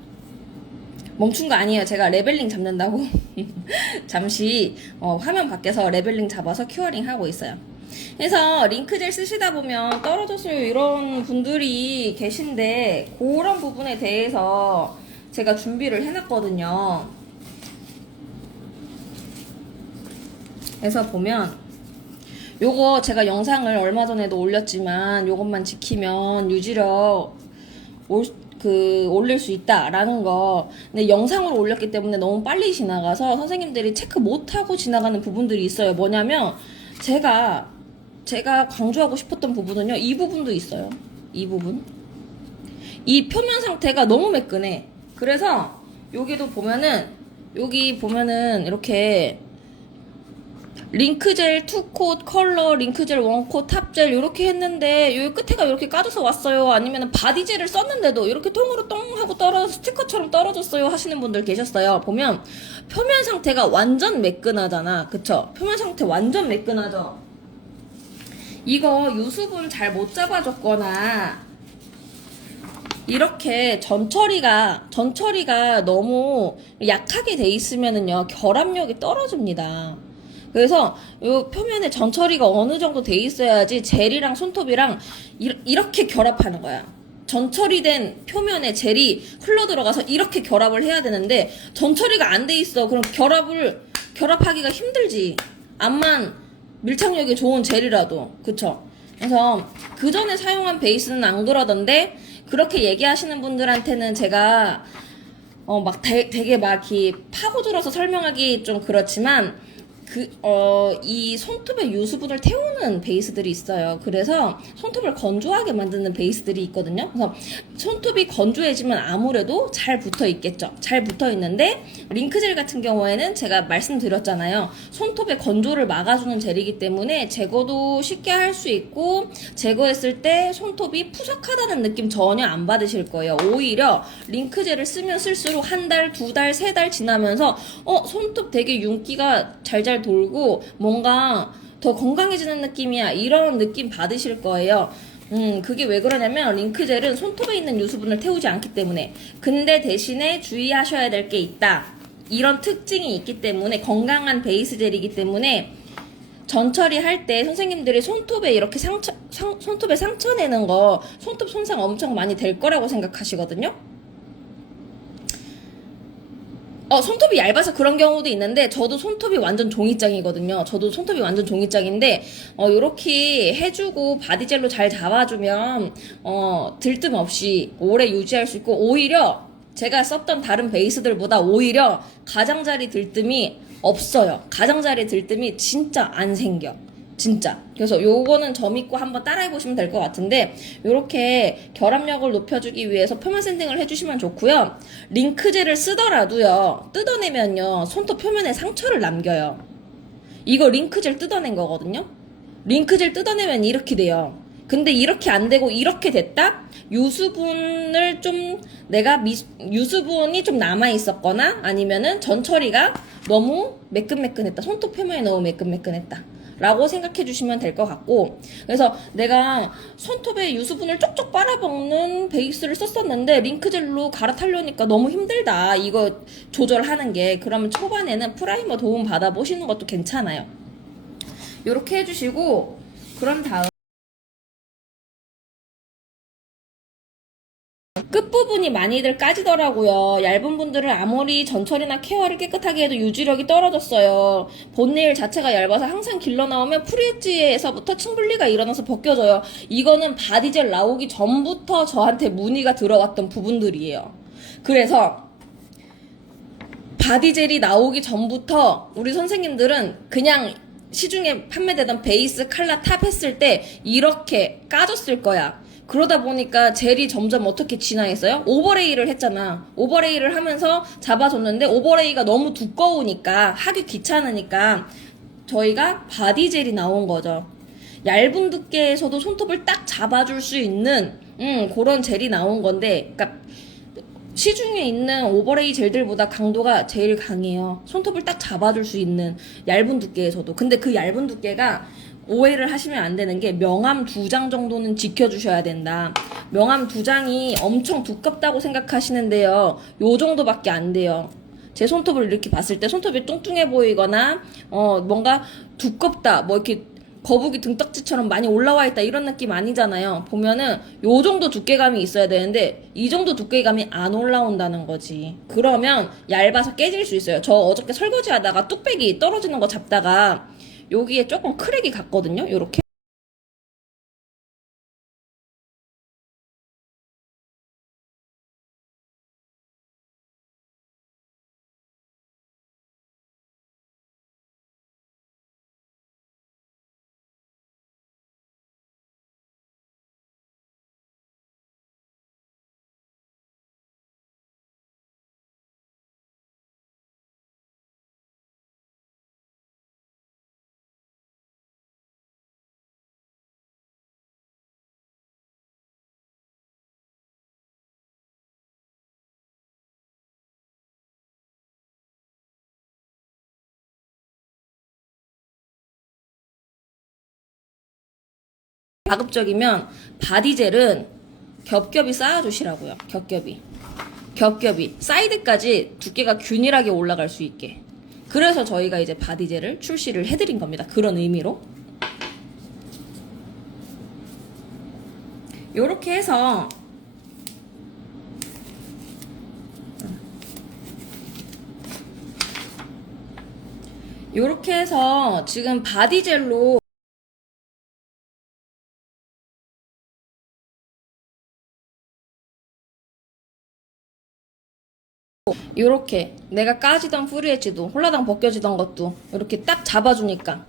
멈춘 거 아니에요. 제가 레벨링 잡는다고 잠시 화면 밖에서 레벨링 잡아서 큐어링 하고 있어요. 그래서 링크젤 쓰시다 보면 떨어졌어요 이런 분들이 계신데, 그런 부분에 대해서 제가 준비를 해놨거든요. 그래서 보면 요거 제가 영상을 얼마 전에도 올렸지만 요것만 지키면 유지력 올릴 수 있다라는 거. 근데 영상으로 올렸기 때문에 너무 빨리 지나가서 선생님들이 체크 못하고 지나가는 부분들이 있어요. 뭐냐면 제가 강조하고 싶었던 부분은요, 이 부분도 있어요. 이 부분. 이 표면 상태가 너무 매끈해. 그래서 여기도 보면은, 여기 보면은 이렇게 링크젤 2콧 컬러, 링크젤 1콧 탑젤 이렇게 했는데 여기 끝에가 이렇게 까져서 왔어요. 아니면 바디젤을 썼는데도 이렇게 통으로 똥 하고 스티커처럼 떨어졌어요 하시는 분들 계셨어요. 보면 표면 상태가 완전 매끈하잖아. 그쵸? 표면 상태 완전 매끈하죠? 이거 유수분 잘 못 잡아줬거나 이렇게 전처리가 너무 약하게 돼 있으면은요, 결합력이 떨어집니다. 그래서 요 표면에 전처리가 어느 정도 돼 있어야지 젤이랑 손톱이랑 이렇게 결합하는 거야. 전처리된 표면에 젤이 흘러 들어가서 이렇게 결합을 해야 되는데 전처리가 안 돼 있어. 그럼 결합하기가 힘들지. 암만 밀착력이 좋은 젤이라도. 그쵸? 그래서 그 전에 사용한 베이스는 안 그러던데 그렇게 얘기하시는 분들한테는 제가 막 되게 막 이렇게 파고들어서 설명하기 좀 그렇지만 이 손톱의 유수분을 태우는 베이스들이 있어요. 그래서 손톱을 건조하게 만드는 베이스들이 있거든요. 그래서 손톱이 건조해지면 아무래도 잘 붙어 있겠죠. 잘 붙어 있는데 링크젤 같은 경우에는 제가 말씀드렸잖아요. 손톱의 건조를 막아주는 젤이기 때문에 제거도 쉽게 할 수 있고 제거했을 때 손톱이 푸석하다는 느낌 전혀 안 받으실 거예요. 오히려 링크젤을 쓰면 쓸수록 한 달, 두 달, 세 달 지나면서 손톱 되게 윤기가 잘잘 돌고 뭔가 더 건강해지는 느낌이야 이런 느낌 받으실 거예요. 그게 왜 그러냐면 링크젤은 손톱에 있는 유수분을 태우지 않기 때문에. 근데 대신에 주의하셔야 될 게 있다. 이런 특징이 있기 때문에 건강한 베이스 젤이기 때문에 전처리 할 때 선생님들이 손톱에 이렇게 손톱에 상처 내는 거 손톱 손상 엄청 많이 될 거라고 생각하시거든요. 손톱이 얇아서 그런 경우도 있는데 저도 손톱이 완전 종이장이거든요. 저도 손톱이 완전 종이장인데 요렇게 해주고 바디젤로 잘 잡아주면 들뜸 없이 오래 유지할 수 있고 오히려 제가 썼던 다른 베이스들보다 오히려 가장자리 들뜸이 없어요. 가장자리 들뜸이 진짜 안 생겨. 진짜. 그래서 요거는 점있고 한번 따라해보시면 될 것 같은데 요렇게 결합력을 높여주기 위해서 표면 샌딩을 해주시면 좋고요. 링크젤을 쓰더라도요. 뜯어내면요. 손톱 표면에 상처를 남겨요. 이거 링크젤 뜯어낸 거거든요. 링크젤 뜯어내면 이렇게 돼요. 근데 이렇게 안 되고 이렇게 됐다? 유수분을 좀 유수분이 좀 남아 있었거나 아니면은 전처리가 너무 매끈매끈했다. 손톱 표면이 너무 매끈매끈했다. 라고 생각해 주시면 될 것 같고 그래서 내가 손톱에 유수분을 쪽쪽 빨아먹는 베이스를 썼었는데 링크젤로 갈아타려니까 너무 힘들다 이거 조절하는 게 그러면 초반에는 프라이머 도움 받아보시는 것도 괜찮아요. 요렇게 해주시고 그런 다음 끝부분이 많이들 까지더라고요. 얇은 분들은 아무리 전처리나 케어를 깨끗하게 해도 유지력이 떨어졌어요. 본네일 자체가 얇아서 항상 길러 나오면 프리엣지에서부터 층분리가 일어나서 벗겨져요. 이거는 바디젤 나오기 전부터 저한테 문의가 들어왔던 부분들이에요. 그래서 바디젤이 나오기 전부터 우리 선생님들은 그냥 시중에 판매되던 베이스 칼라 탑 했을 때 이렇게 까졌을 거야. 그러다 보니까 젤이 점점 어떻게 진화했어요? 오버레이를 했잖아. 오버레이를 하면서 잡아줬는데 오버레이가 너무 두꺼우니까 하기 귀찮으니까 저희가 바디젤이 나온 거죠. 얇은 두께에서도 손톱을 딱 잡아줄 수 있는 그런 젤이 나온 건데 그러니까 시중에 있는 오버레이 젤들보다 강도가 제일 강해요. 손톱을 딱 잡아줄 수 있는 얇은 두께에서도. 근데 그 얇은 두께가 오해를 하시면 안 되는 게 명암 2장 정도는 지켜주셔야 된다. 명암 2장이 엄청 두껍다고 생각하시는데요. 요 정도밖에 안 돼요. 제 손톱을 이렇게 봤을 때 손톱이 뚱뚱해 보이거나 뭔가 두껍다 뭐 이렇게 거북이 등딱지처럼 많이 올라와 있다 이런 느낌 아니잖아요. 보면은 요 정도 두께감이 있어야 되는데 이 정도 두께감이 안 올라온다는 거지. 그러면 얇아서 깨질 수 있어요. 저 어저께 설거지 하다가 뚝배기 떨어지는 거 잡다가 여기에 조금 크랙이 갔거든요. 요렇게. 가급적이면 바디젤은 겹겹이 쌓아주시라고요. 겹겹이 사이드까지 두께가 균일하게 올라갈 수 있게. 그래서 저희가 이제 바디젤을 출시를 해드린 겁니다. 그런 의미로. 요렇게 해서 지금 바디젤로 요렇게 내가 까지던 프리 엣지도 홀라당 벗겨지던 것도 이렇게 딱 잡아주니까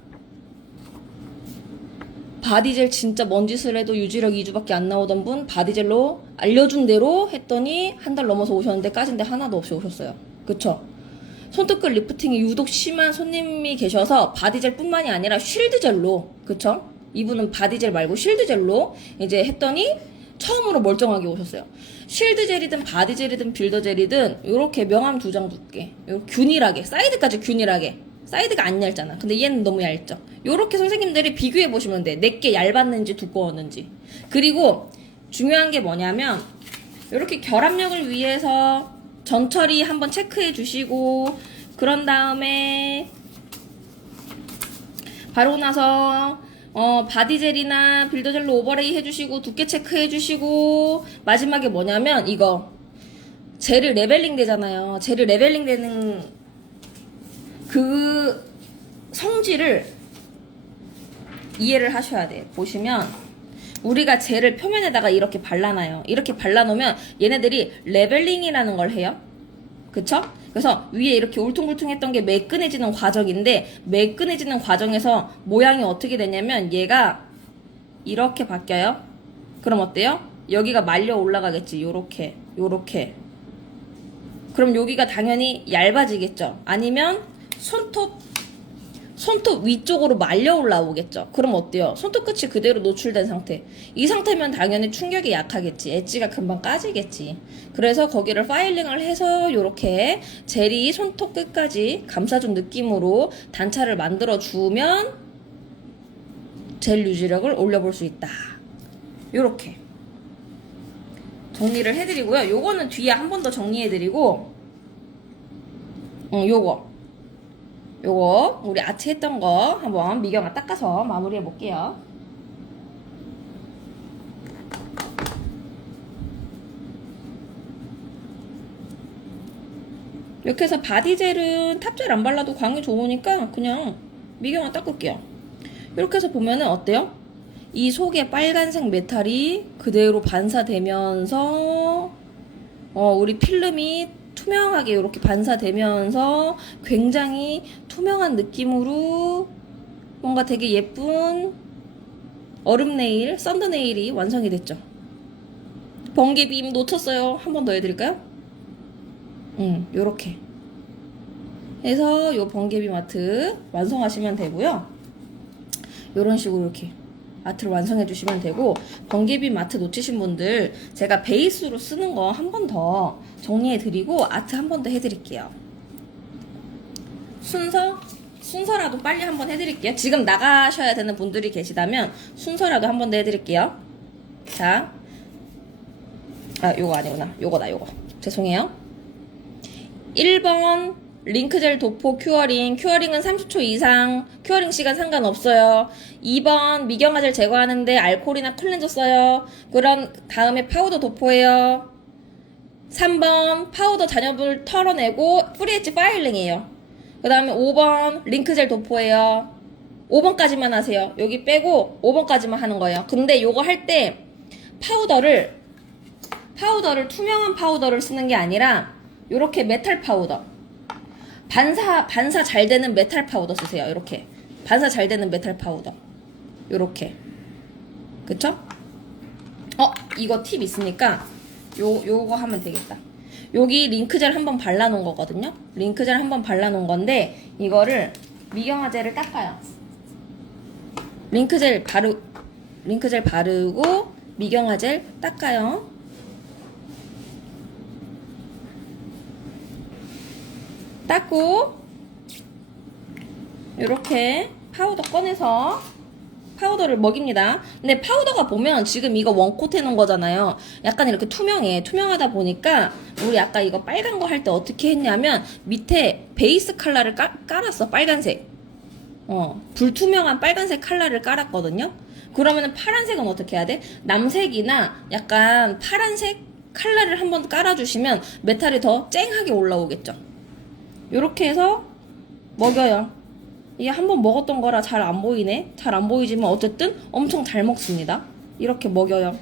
바디젤 진짜 먼 짓을 해도 유지력 2주밖에 안 나오던 분 바디젤로 알려준 대로 했더니 한 달 넘어서 오셨는데 까진 데 하나도 없이 오셨어요. 그쵸? 손톱끝 리프팅이 유독 심한 손님이 계셔서 바디젤 뿐만이 아니라 쉴드젤로, 그쵸? 이분은 바디젤 말고 쉴드젤로 이제 했더니 처음으로 멀쩡하게 오셨어요. 쉴드젤이든 바디젤이든 빌더젤이든 요렇게 명암 2장 두께, 요렇게 균일하게, 사이드까지 균일하게. 사이드가 안 얇잖아. 근데 얘는 너무 얇죠. 요렇게 선생님들이 비교해 보시면 돼. 내게 얇았는지 두꺼웠는지. 그리고 중요한 게 뭐냐면 요렇게 결합력을 위해서 전처리 한번 체크해 주시고 그런 다음에 바로 나서 바디젤이나 빌더젤로 오버레이 해주시고 두께 체크해 주시고 마지막에 뭐냐면 이거 젤을 레벨링 되잖아요. 젤을 레벨링 되는 그 성질을 이해를 하셔야 돼요. 보시면 우리가 젤을 표면에다가 이렇게 발라놔요. 이렇게 발라놓으면 얘네들이 레벨링이라는 걸 해요. 그쵸? 그래서 위에 이렇게 울퉁불퉁했던 게 매끈해지는 과정인데 매끈해지는 과정에서 모양이 어떻게 되냐면 얘가 이렇게 바뀌어요. 그럼 어때요? 여기가 말려 올라가겠지. 요렇게 요렇게. 그럼 여기가 당연히 얇아지겠죠. 아니면 손톱 위쪽으로 말려 올라오겠죠. 그럼 어때요? 손톱 끝이 그대로 노출된 상태. 이 상태면 당연히 충격이 약하겠지. 엣지가 금방 까지겠지. 그래서 거기를 파일링을 해서 요렇게 젤이 손톱 끝까지 감싸준 느낌으로 단차를 만들어 주면 젤 유지력을 올려볼 수 있다. 요렇게 정리를 해드리고요. 요거는 뒤에 한 번 더 정리해드리고 요거 우리 아트 했던 거 한번 미경아 닦아서 마무리해 볼게요. 이렇게 해서 바디젤은 탑젤 안 발라도 광이 좋으니까 그냥 미경아 닦을게요. 이렇게 해서 보면은 어때요? 이 속에 빨간색 메탈이 그대로 반사되면서 우리 필름이 투명하게 이렇게 반사되면서 굉장히 투명한 느낌으로 뭔가 되게 예쁜 얼음 네일, 썬드 네일이 완성이 됐죠. 번개빔 놓쳤어요. 한 번 더 해드릴까요? 요렇게 해서 요 번개빔 아트 완성하시면 되고요. 요런 식으로 이렇게 아트를 완성해 주시면 되고 번개빔 아트 놓치신 분들 제가 베이스로 쓰는 거 한 번 더 정리해 드리고 아트 한 번 더 해드릴게요. 순서라도 빨리 한번 해드릴게요. 지금 나가셔야 되는 분들이 계시다면 순서라도 한 번 더 해드릴게요. 자, 요거 아니구나. 요거다. 죄송해요. 1번 링크젤 도포 큐어링은 30초 이상 큐어링 시간 상관없어요. 2번 미경화젤 제거하는데 알코올이나 클렌저 써요. 그럼 다음에 파우더 도포해요. 3번 파우더 잔여물 털어내고 프리엣지 파일링이에요. 그 다음에 5번 링크젤 도포해요. 5번까지만 하세요. 여기 빼고 5번까지만 하는 거예요. 근데 요거 할 때 파우더를 투명한 파우더를 쓰는 게 아니라 요렇게 메탈 파우더 반사 잘 되는 메탈 파우더 쓰세요. 이렇게 반사 잘 되는 메탈 파우더 요렇게. 그쵸? 이거 팁 있으니까 요거 하면 되겠다. 여기 링크젤 한번 발라놓은 거거든요. 링크젤 한번 발라놓은 건데 이거를 미경화젤을 닦아요. 링크젤 바르고 미경화젤 닦아요. 닦고 이렇게 파우더 꺼내서 파우더를 먹입니다. 근데 파우더가 보면 지금 이거 원코트 해놓은 거잖아요. 약간 이렇게 투명하다 보니까 우리 아까 이거 빨간 거 할 때 어떻게 했냐면 밑에 베이스 컬러를 깔았어. 빨간색. 불투명한 빨간색 컬러를 깔았거든요. 그러면은 파란색은 어떻게 해야 돼? 남색이나 약간 파란색 컬러를 한번 깔아주시면 메탈이 더 쨍하게 올라오겠죠. 요렇게 해서 먹여요. 이게 한번 먹었던 거라 잘 안 보이네. 잘 안 보이지만 어쨌든 엄청 잘 먹습니다. 이렇게 먹여요.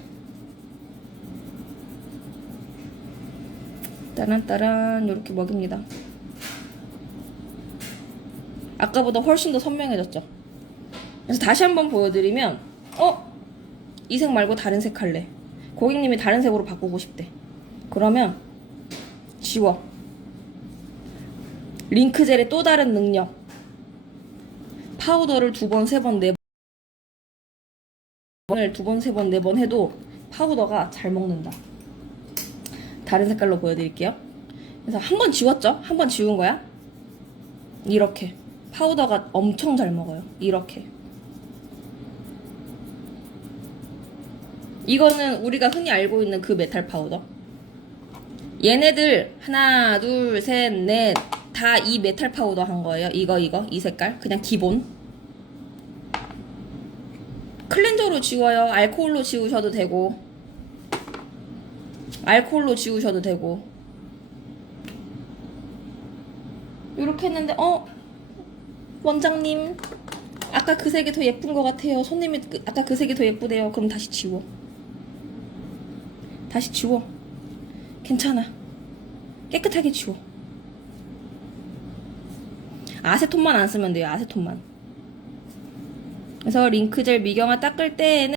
따란따란 이렇게 먹입니다. 아까보다 훨씬 더 선명해졌죠. 그래서 다시 한번 보여드리면 이 색 말고 다른 색 할래. 고객님이 다른 색으로 바꾸고 싶대. 그러면 지워. 링크젤의 또 다른 능력. 파우더를 2번, 3번, 4번을 2번, 3번, 4번 해도 파우더가 잘 먹는다. 다른 색깔로 보여드릴게요. 그래서 한 번 지웠죠? 한 번 지운 거야. 이렇게 파우더가 엄청 잘 먹어요. 이렇게. 이거는 우리가 흔히 알고 있는 그 메탈 파우더. 얘네들 하나, 둘, 셋, 넷 다 이 메탈 파우더 한 거예요. 이거 이 색깔 그냥 기본. 클렌저로 지워요. 알코올로 지우셔도 되고, 알코올로 지우셔도 되고. 이렇게 했는데 원장님 아까 그 색이 더 예쁜 것 같아요. 손님이 아까 그 색이 더 예쁘대요. 그럼 다시 지워. 다시 지워. 괜찮아. 깨끗하게 지워. 아세톤만 안 쓰면 돼요. 아세톤만. 그래서 링크젤 미경화 닦을 때에는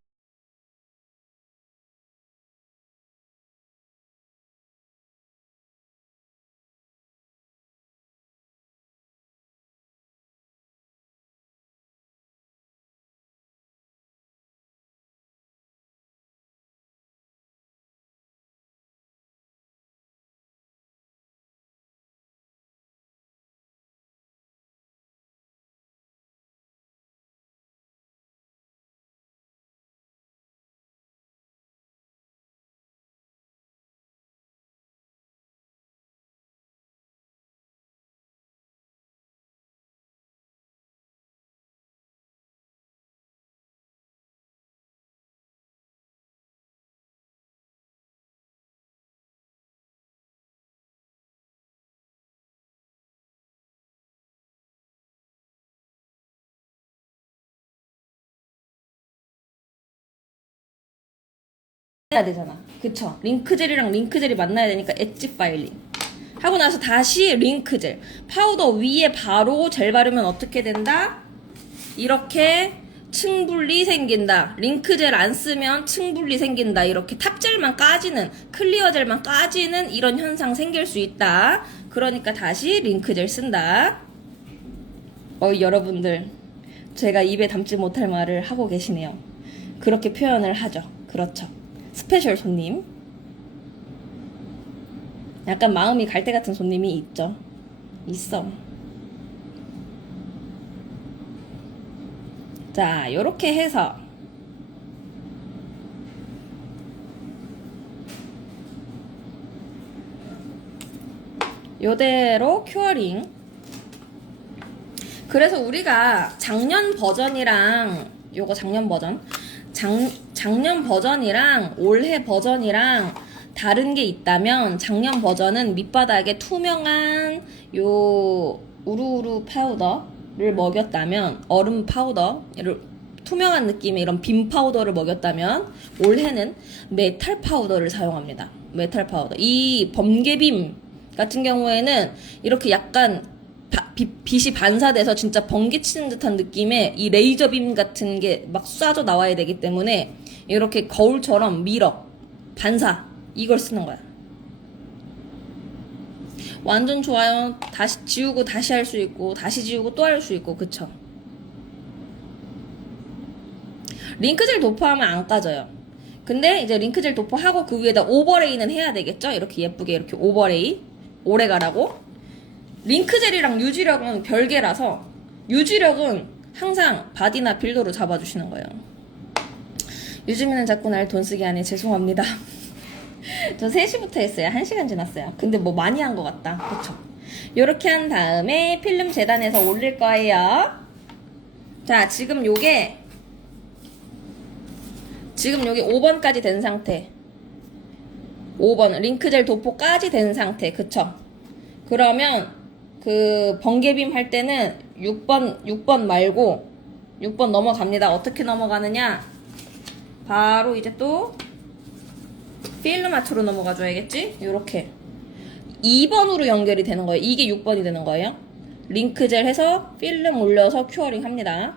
해야 되잖아. 그쵸? 링크젤이랑 링크젤이 만나야 되니까 엣지 파일링 하고 나서 다시 링크젤 파우더 위에 바로 젤 바르면 어떻게 된다? 이렇게 층분리 생긴다. 링크젤 안 쓰면 층분리 생긴다. 이렇게 탑젤만 까지는, 클리어젤만 까지는 이런 현상 생길 수 있다. 그러니까 다시 링크젤 쓴다. 여러분들 제가 입에 담지 못할 말을 하고 계시네요. 그렇게 표현을 하죠. 그렇죠. 스페셜 손님. 약간 마음이 갈 때 같은 손님이 있죠. 있어. 자, 요렇게 해서 요대로 큐어링. 그래서 우리가 작년 버전이랑 요거 작년 버전 작년 버전이랑 올해 버전이랑 다른 게 있다면, 작년 버전은 밑바닥에 투명한 요 우루우루 파우더를 먹였다면, 얼음 파우더를 투명한 느낌의 이런 빔 파우더를 먹였다면, 올해는 메탈 파우더를 사용합니다. 메탈 파우더. 이 번개빔 같은 경우에는 이렇게 약간 빛이 반사돼서 진짜 번개 치는 듯한 느낌의 이 레이저 빔 같은 게 막 쏴져 나와야 되기 때문에 이렇게 거울처럼 미러, 반사, 이걸 쓰는 거야. 완전 좋아요. 다시 지우고 다시 할 수 있고, 다시 지우고 또 할 수 있고, 그쵸? 링크젤 도포하면 안 까져요. 근데 이제 링크젤 도포하고 그 위에다 오버레이는 해야 되겠죠? 이렇게 예쁘게 이렇게 오버레이, 오래 가라고. 링크젤이랑 유지력은 별개라서, 유지력은 항상 바디나 빌더로 잡아주시는 거예요. 요즘에는 자꾸 날 돈 쓰게 하니 죄송합니다. 저 3시부터 했어요. 1시간 지났어요. 근데 뭐 많이 한 것 같다. 그쵸? 요렇게 한 다음에 필름 재단해서 올릴 거예요. 자, 지금 요게 5번까지 된 상태. 5번 링크젤 도포까지 된 상태. 그쵸? 그러면 그 번개빔 할 때는 6번 말고 6번 넘어갑니다. 어떻게 넘어가느냐? 바로 이제 또 필름 아트로 넘어가 줘야겠지? 요렇게 2번으로 연결이 되는 거예요. 이게 6번이 되는 거예요. 링크젤 해서 필름 올려서 큐어링 합니다.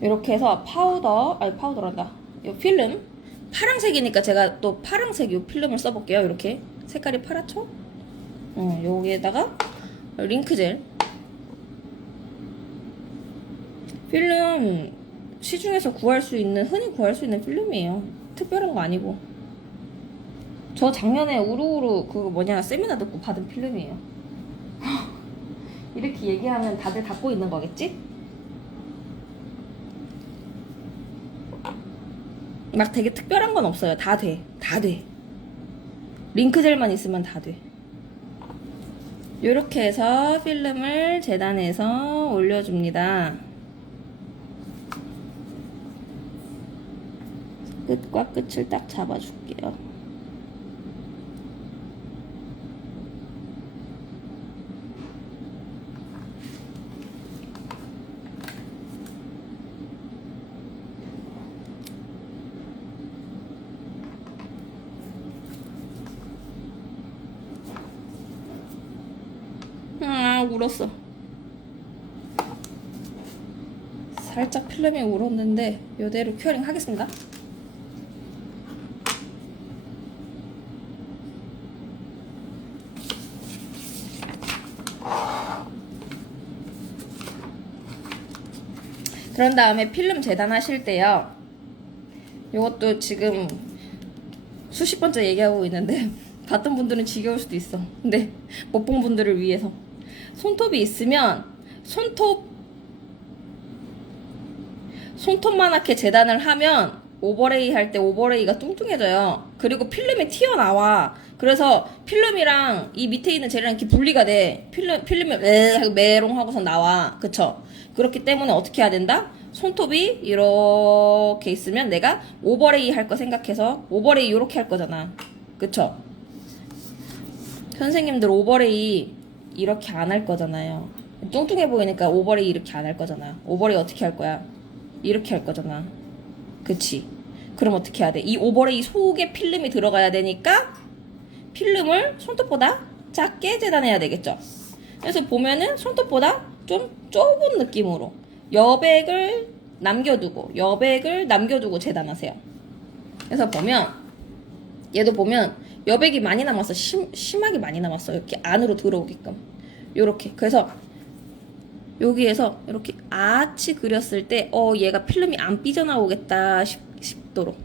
이렇게 해서 파우더란다. 이 필름 파란색이니까 제가 또 파란색 이 필름을 써볼게요. 이렇게 색깔이 파랗죠? 여기에다가 링크젤 필름 시중에서 흔히 구할 수 있는 필름이에요. 특별한 거 아니고. 저 작년에 우루우루 세미나 듣고 받은 필름이에요. 이렇게 얘기하면 다들 갖고 있는 거겠지? 막 되게 특별한 건 없어요. 다 돼. 링크젤만 있으면 다 돼. 이렇게 해서 필름을 재단해서 올려줍니다. 끝과 끝을 딱 잡아줄게요. 울었어. 살짝 필름이 울었는데 이대로 큐어링 하겠습니다. 그런 다음에 필름 재단하실 때요. 이것도 지금 수십 번째 얘기하고 있는데 봤던 분들은 지겨울 수도 있어. 근데 못 본 분들을 위해서 손톱이 있으면 손톱만하게 재단을 하면 오버레이 할 때 오버레이가 뚱뚱해져요. 그리고 필름이 튀어나와. 그래서 필름이랑 이 밑에 있는 젤이랑 이렇게 분리가 돼. 필름이 메롱 하고서 나와. 그쵸? 그렇기 때문에 어떻게 해야 된다? 손톱이 이렇게 있으면 내가 오버레이 할 거 생각해서 오버레이 이렇게 할 거잖아. 그쵸? 선생님들 오버레이 이렇게 안 할 거잖아요. 뚱뚱해 보이니까 오버레이 이렇게 안 할 거잖아. 오버레이 어떻게 할 거야? 이렇게 할 거잖아. 그치? 그럼 어떻게 해야 돼? 이 오버레이 속에 필름이 들어가야 되니까 필름을 손톱보다 작게 재단해야 되겠죠. 그래서 보면은 손톱보다 좀 좁은 느낌으로 여백을 남겨두고 재단하세요. 그래서 얘도 보면 여백이 많이 남았어. 심하게 많이 남았어. 이렇게 안으로 들어오게끔. 요렇게. 그래서 여기에서 이렇게 아치 그렸을 때 얘가 필름이 안 삐져나오겠다 싶도록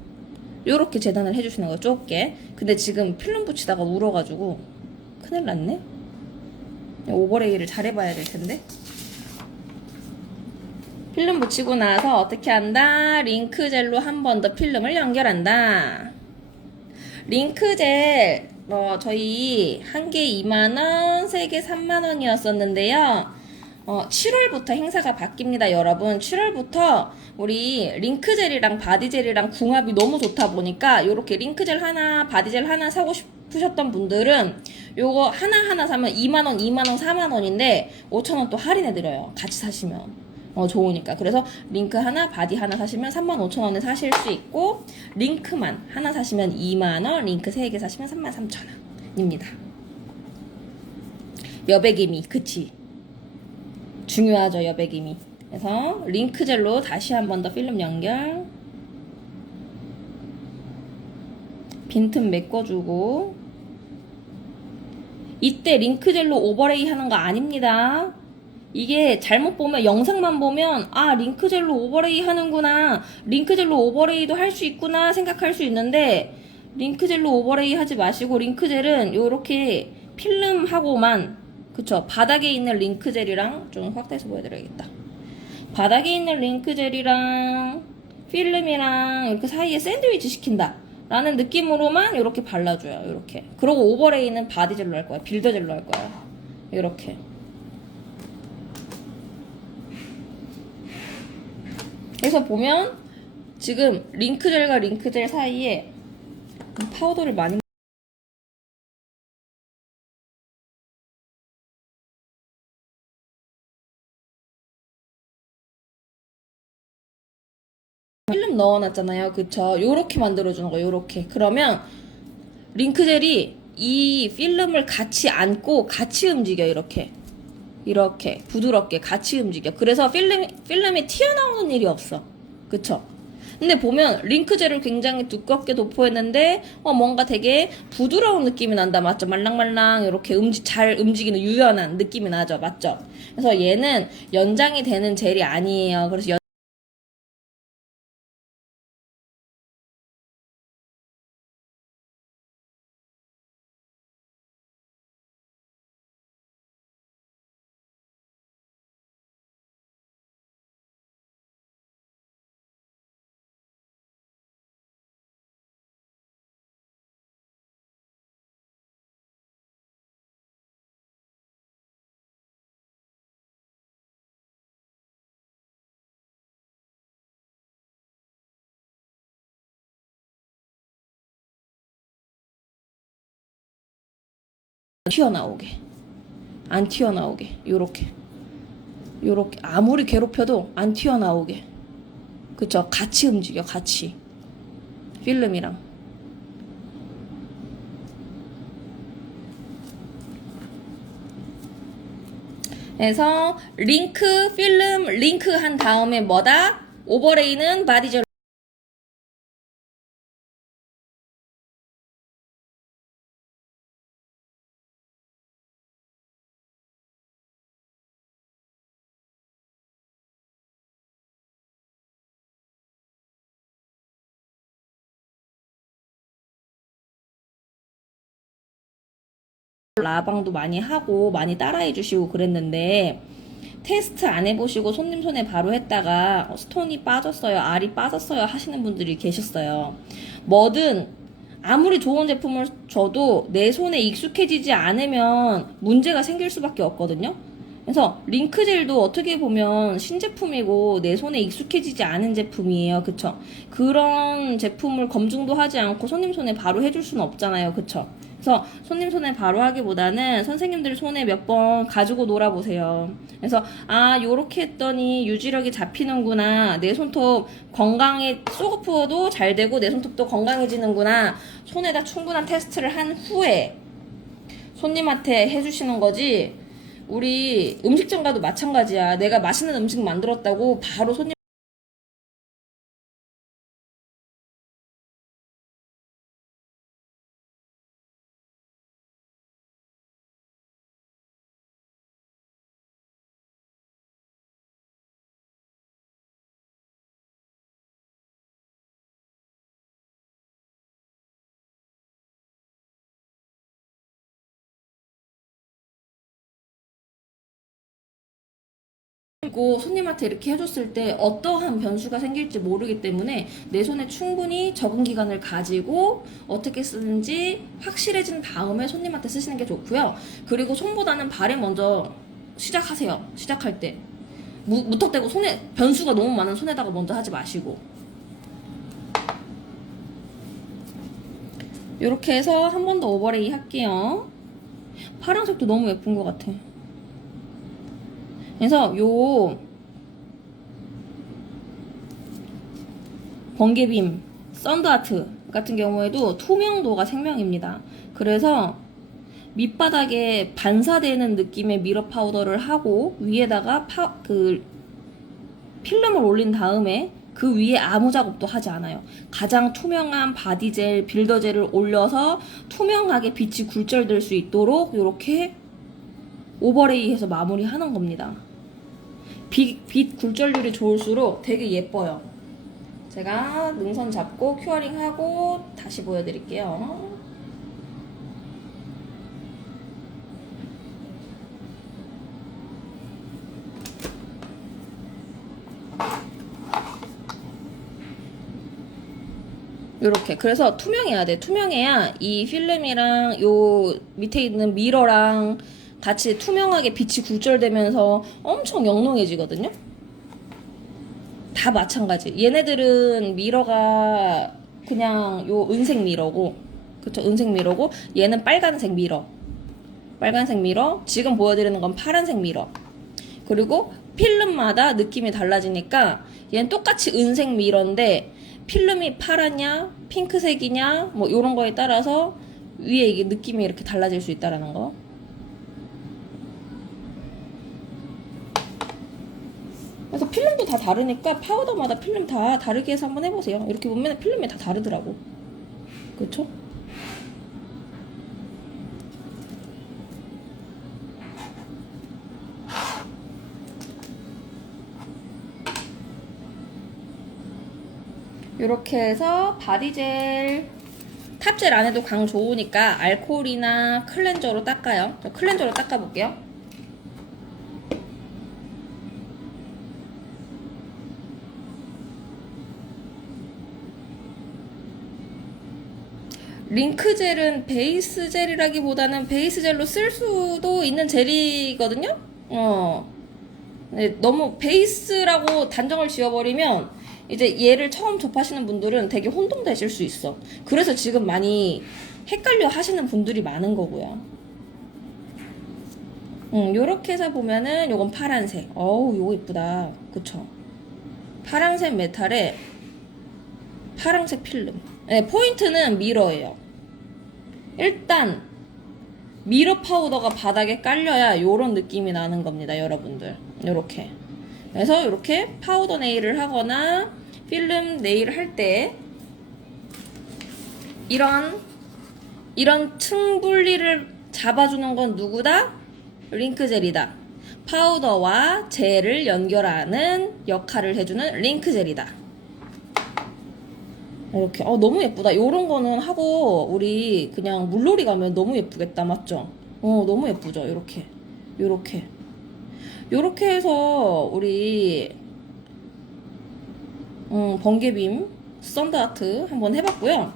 요렇게 재단을 해주시는 거예요. 좁게. 근데 지금 필름 붙이다가 울어가지고 큰일 났네. 오버레이를 잘해봐야 될 텐데. 필름 붙이고 나서 어떻게 한다? 링크젤로 한 번 더 필름을 연결한다. 링크젤 저희 한 개 2만원, 세 개 3만원이었었는데요. 7월부터 행사가 바뀝니다, 여러분. 7월부터 우리 링크젤이랑 바디젤이랑 궁합이 너무 좋다 보니까 요렇게 링크젤 하나, 바디젤 하나 사고 싶으셨던 분들은 요거 하나하나 사면 2만원, 2만원, 4만원인데 5천원 또 할인해드려요. 같이 사시면. 좋으니까. 그래서 링크 하나, 바디 하나 사시면 35,000원에 사실 수 있고, 링크만 하나 사시면 2만원, 링크 3개 사시면 33,000원입니다. 여백임이, 그치? 중요하죠, 여백임이. 그래서 링크젤로 다시 한 번 더 필름 연결. 빈틈 메꿔주고. 이때 링크젤로 오버레이 하는 거 아닙니다. 이게 잘못 보면 영상만 보면 링크젤로 오버레이 하는구나, 링크젤로 오버레이도 할 수 있구나 생각할 수 있는데, 링크젤로 오버레이 하지 마시고 링크젤은 요렇게 필름하고만, 그쵸, 바닥에 있는 링크젤이랑 좀 확대해서 보여드려야겠다. 바닥에 있는 링크젤이랑 필름이랑 이렇게 사이에 샌드위치 시킨다 라는 느낌으로만 이렇게 발라줘요. 이렇게. 그리고 오버레이는 바디젤로 할 거야. 빌더젤로 할 거야. 이렇게. 그래서 보면 지금 링크젤과 링크젤 사이에 파우더를 많이 필름 넣어놨잖아요. 그쵸? 요렇게 만들어주는 거예요. 요렇게. 그러면 링크젤이 이 필름을 같이 안고 같이 움직여. 이렇게 부드럽게 같이 움직여. 그래서 필름이 튀어나오는 일이 없어. 그쵸? 근데 보면 링크젤을 굉장히 두껍게 도포했는데 뭔가 되게 부드러운 느낌이 난다. 맞죠? 말랑말랑 이렇게 잘 움직이는 유연한 느낌이 나죠. 맞죠? 그래서 얘는 연장이 되는 젤이 아니에요. 그래서 튀어나오게. 안 튀어나오게. 요렇게 아무리 괴롭혀도 안 튀어나오게. 그쵸? 같이 움직여. 같이. 필름이랑. 그래서 필름 링크 한 다음에 뭐다? 오버레이는 바디젤. 라방도 많이 하고 많이 따라해 주시고 그랬는데 테스트 안 해보시고 손님 손에 바로 했다가 스톤이 빠졌어요, 알이 빠졌어요 하시는 분들이 계셨어요. 뭐든 아무리 좋은 제품을 줘도 내 손에 익숙해지지 않으면 문제가 생길 수밖에 없거든요. 그래서 링크젤도 어떻게 보면 신제품이고 내 손에 익숙해지지 않은 제품이에요. 그쵸? 그런 제품을 검증도 하지 않고 손님 손에 바로 해줄 수는 없잖아요. 그쵸? 그래서 손님 손에 바로 하기보다는 선생님들 손에 몇 번 가지고 놀아보세요. 그래서 요렇게 했더니 유지력이 잡히는구나. 내 손톱 소거푸어도 잘 되고 내 손톱도 건강해지는구나. 손에다 충분한 테스트를 한 후에 손님한테 해주시는 거지. 우리 음식점 가도 마찬가지야. 내가 맛있는 음식 만들었다고 바로 손님 그리고 손님한테 이렇게 해줬을 때 어떠한 변수가 생길지 모르기 때문에 내 손에 충분히 적응 기간을 가지고 어떻게 쓰는지 확실해진 다음에 손님한테 쓰시는 게 좋고요. 그리고 손보다는 발에 먼저 시작하세요. 시작할 때 무턱대고 손에 변수가 너무 많은 손에다가 먼저 하지 마시고 이렇게 해서 한 번 더 오버레이 할게요. 파란색도 너무 예쁜 것 같아. 그래서 요 번개빔, 썬드아트 같은 경우에도 투명도가 생명입니다. 그래서 밑바닥에 반사되는 느낌의 미러 파우더를 하고 위에다가 필름을 올린 다음에 그 위에 아무 작업도 하지 않아요. 가장 투명한 바디젤, 빌더젤을 올려서 투명하게 빛이 굴절될 수 있도록 이렇게 오버레이해서 마무리하는 겁니다. 빛 굴절률이 좋을수록 되게 예뻐요. 제가 능선 잡고 큐어링 하고 다시 보여드릴게요. 요렇게. 그래서 투명해야 돼. 투명해야 이 필름이랑 요 밑에 있는 미러랑 같이 투명하게 빛이 굴절되면서 엄청 영롱해지거든요. 다 마찬가지. 얘네들은 미러가 그냥 요 은색 미러고, 그쵸? 은색 미러고, 얘는 빨간색 미러. 빨간색 미러. 지금 보여드리는 건 파란색 미러. 그리고 필름마다 느낌이 달라지니까 얘는 똑같이 은색 미러인데 필름이 파랗냐 핑크색이냐 뭐 이런 거에 따라서 위에 이게 느낌이 이렇게 달라질 수 있다라는 거. 그래서 필름도 다 다르니까 파우더마다 필름 다 다르게 해서 한번 해보세요. 이렇게 보면 필름이 다 다르더라고. 그쵸? 이렇게 해서 바디젤 탑젤 안 해도 강 좋으니까 알코올이나 클렌저로 닦아요. 저 클렌저로 닦아볼게요. 링크젤은 베이스 젤이라기보다는 베이스 젤로 쓸 수도 있는 젤이거든요. 네, 너무 베이스라고 단정을 지어버리면 이제 얘를 처음 접하시는 분들은 되게 혼동되실 수 있어. 그래서 지금 많이 헷갈려 하시는 분들이 많은 거고요. 요렇게 해서 보면은 요건 파란색. 어우, 요거 이쁘다. 그쵸? 파란색 메탈에 파란색 필름. 네, 포인트는 미러예요. 일단 미러 파우더가 바닥에 깔려야 요런 느낌이 나는 겁니다, 여러분들. 요렇게. 그래서 이렇게 파우더 네일을 하거나 필름 네일을 할 때 이런 층 분리를 잡아주는 건 누구다? 링크젤이다. 파우더와 젤을 연결하는 역할을 해주는 링크젤이다. 이렇게 너무 예쁘다. 요런 거는 하고 우리 그냥 물놀이 가면 너무 예쁘겠다. 맞죠? 너무 예쁘죠? 요렇게 해서 우리 번개빔 썬드아트 한번 해봤고요.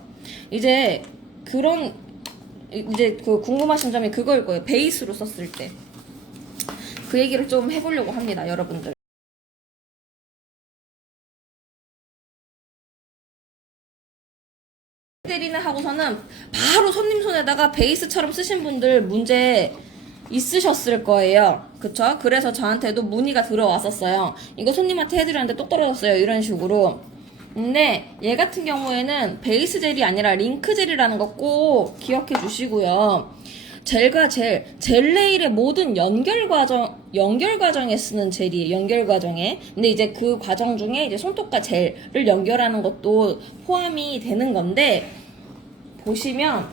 이제 그 궁금하신 점이 그거일 거예요. 베이스로 썼을 때 그 얘기를 좀 해보려고 합니다, 여러분들. 때리나 하고서는 바로 손님 손에다가 베이스처럼 쓰신 분들 문제 있으셨을 거예요. 그쵸? 그래서 저한테도 문의가 들어왔었어요. 이거 손님한테 해드렸는데 똑 떨어졌어요. 이런 식으로. 근데 얘 같은 경우에는 베이스 젤이 아니라 링크 젤이라는 거 꼭 기억해 주시고요. 젤과 젤 네일의 모든 연결 과정에 쓰는 젤이에요. 연결 과정에. 근데 이제 그 과정 중에 이제 손톱과 젤을 연결하는 것도 포함이 되는 건데, 보시면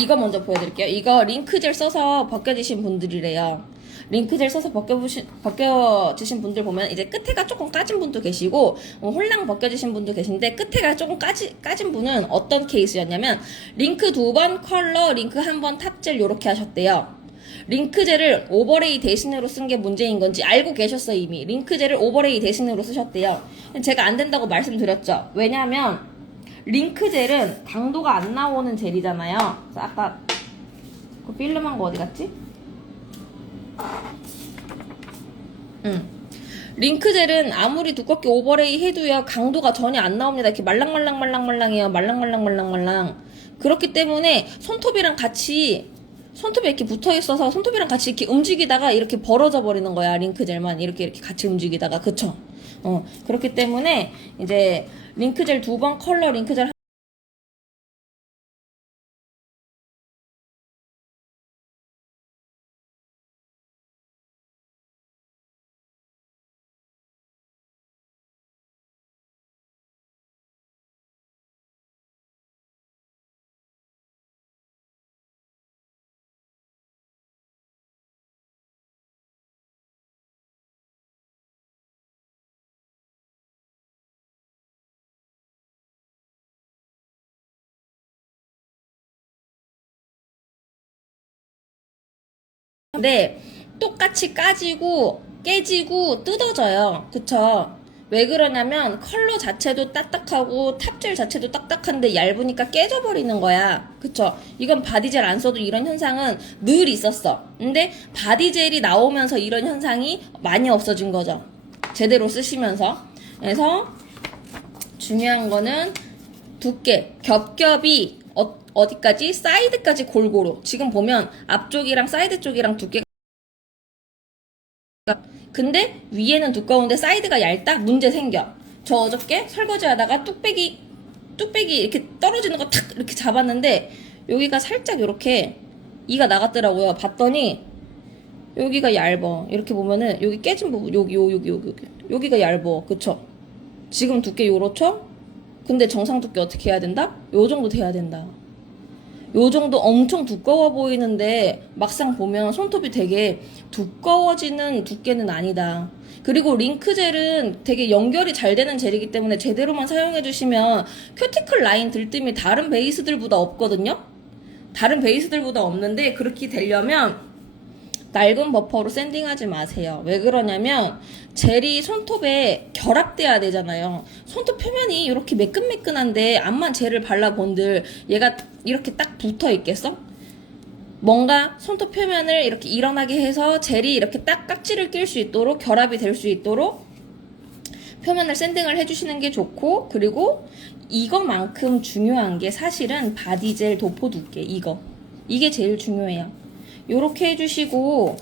이거 먼저 보여드릴게요. 이거 링크젤 써서 벗겨지신 분들이래요. 링크젤 써서 벗겨지신 분들 보면 이제 끝에가 조금 까진 분도 계시고 홀랑 벗겨지신 분도 계신데, 끝에가 조금 까진 분은 어떤 케이스였냐면 링크 2번 컬러, 링크 1번 탑젤 요렇게 하셨대요. 링크젤을 오버레이 대신으로 쓴 게 문제인 건지 알고 계셨어. 이미 링크젤을 오버레이 대신으로 쓰셨대요. 제가 안 된다고 말씀드렸죠. 왜냐하면 링크젤은 강도가 안 나오는 젤이잖아요. 그래서 아까 그 필름한 거 어디 갔지? 링크젤은 아무리 두껍게 오버레이 해도요, 강도가 전혀 안 나옵니다. 이렇게 말랑말랑말랑말랑해요. 말랑말랑말랑말랑. 그렇기 때문에 손톱이 이렇게 붙어 있어서 손톱이랑 같이 이렇게 움직이다가 이렇게 벌어져 버리는 거야. 링크젤만 이렇게 같이 움직이다가. 그쵸? 그렇기 때문에 이제 링크젤 2번 컬러, 링크젤 근데 똑같이 까지고 깨지고 뜯어져요. 그쵸? 왜 그러냐면 컬러 자체도 딱딱하고 탑젤 자체도 딱딱한데 얇으니까 깨져버리는 거야. 그쵸? 이건 바디젤 안 써도 이런 현상은 늘 있었어. 근데 바디젤이 나오면서 이런 현상이 많이 없어진 거죠. 제대로 쓰시면서. 그래서 중요한 거는 두께, 겹겹이 어디까지? 사이드까지 골고루. 지금 보면 앞쪽이랑 사이드 쪽이랑 두께가 근데 위에는 두꺼운데 사이드가 얇다? 문제 생겨. 저 어저께 설거지 하다가 뚝배기 이렇게 떨어지는 거 탁 이렇게 잡았는데 여기가 살짝 이렇게 이가 나갔더라고요. 봤더니 여기가 얇어. 이렇게 보면은 여기 깨진 부분 여기가 얇어. 그쵸? 지금 두께 요렇죠? 근데 정상 두께 어떻게 해야 된다? 요 정도 돼야 된다. 요 정도 엄청 두꺼워 보이는데 막상 보면 손톱이 되게 두꺼워지는 두께는 아니다. 그리고 링크젤은 되게 연결이 잘 되는 젤이기 때문에 제대로만 사용해 주시면 큐티클 라인 들뜸이 다른 베이스들보다 없거든요. 다른 베이스들보다 없는데 그렇게 되려면 낡은 버퍼로 샌딩하지 마세요. 왜 그러냐면 젤이 손톱에 결합돼야 되잖아요. 손톱 표면이 이렇게 매끈매끈한데 암만 젤을 발라본들 얘가 이렇게 딱 붙어 있겠어? 뭔가 손톱 표면을 이렇게 일어나게 해서 젤이 이렇게 딱 깍지를 낄 수 있도록 결합이 될 수 있도록 표면을 샌딩을 해주시는 게 좋고, 그리고 이거만큼 중요한 게 사실은 바디젤 도포 두께 이게 제일 중요해요. 요렇게 해주시고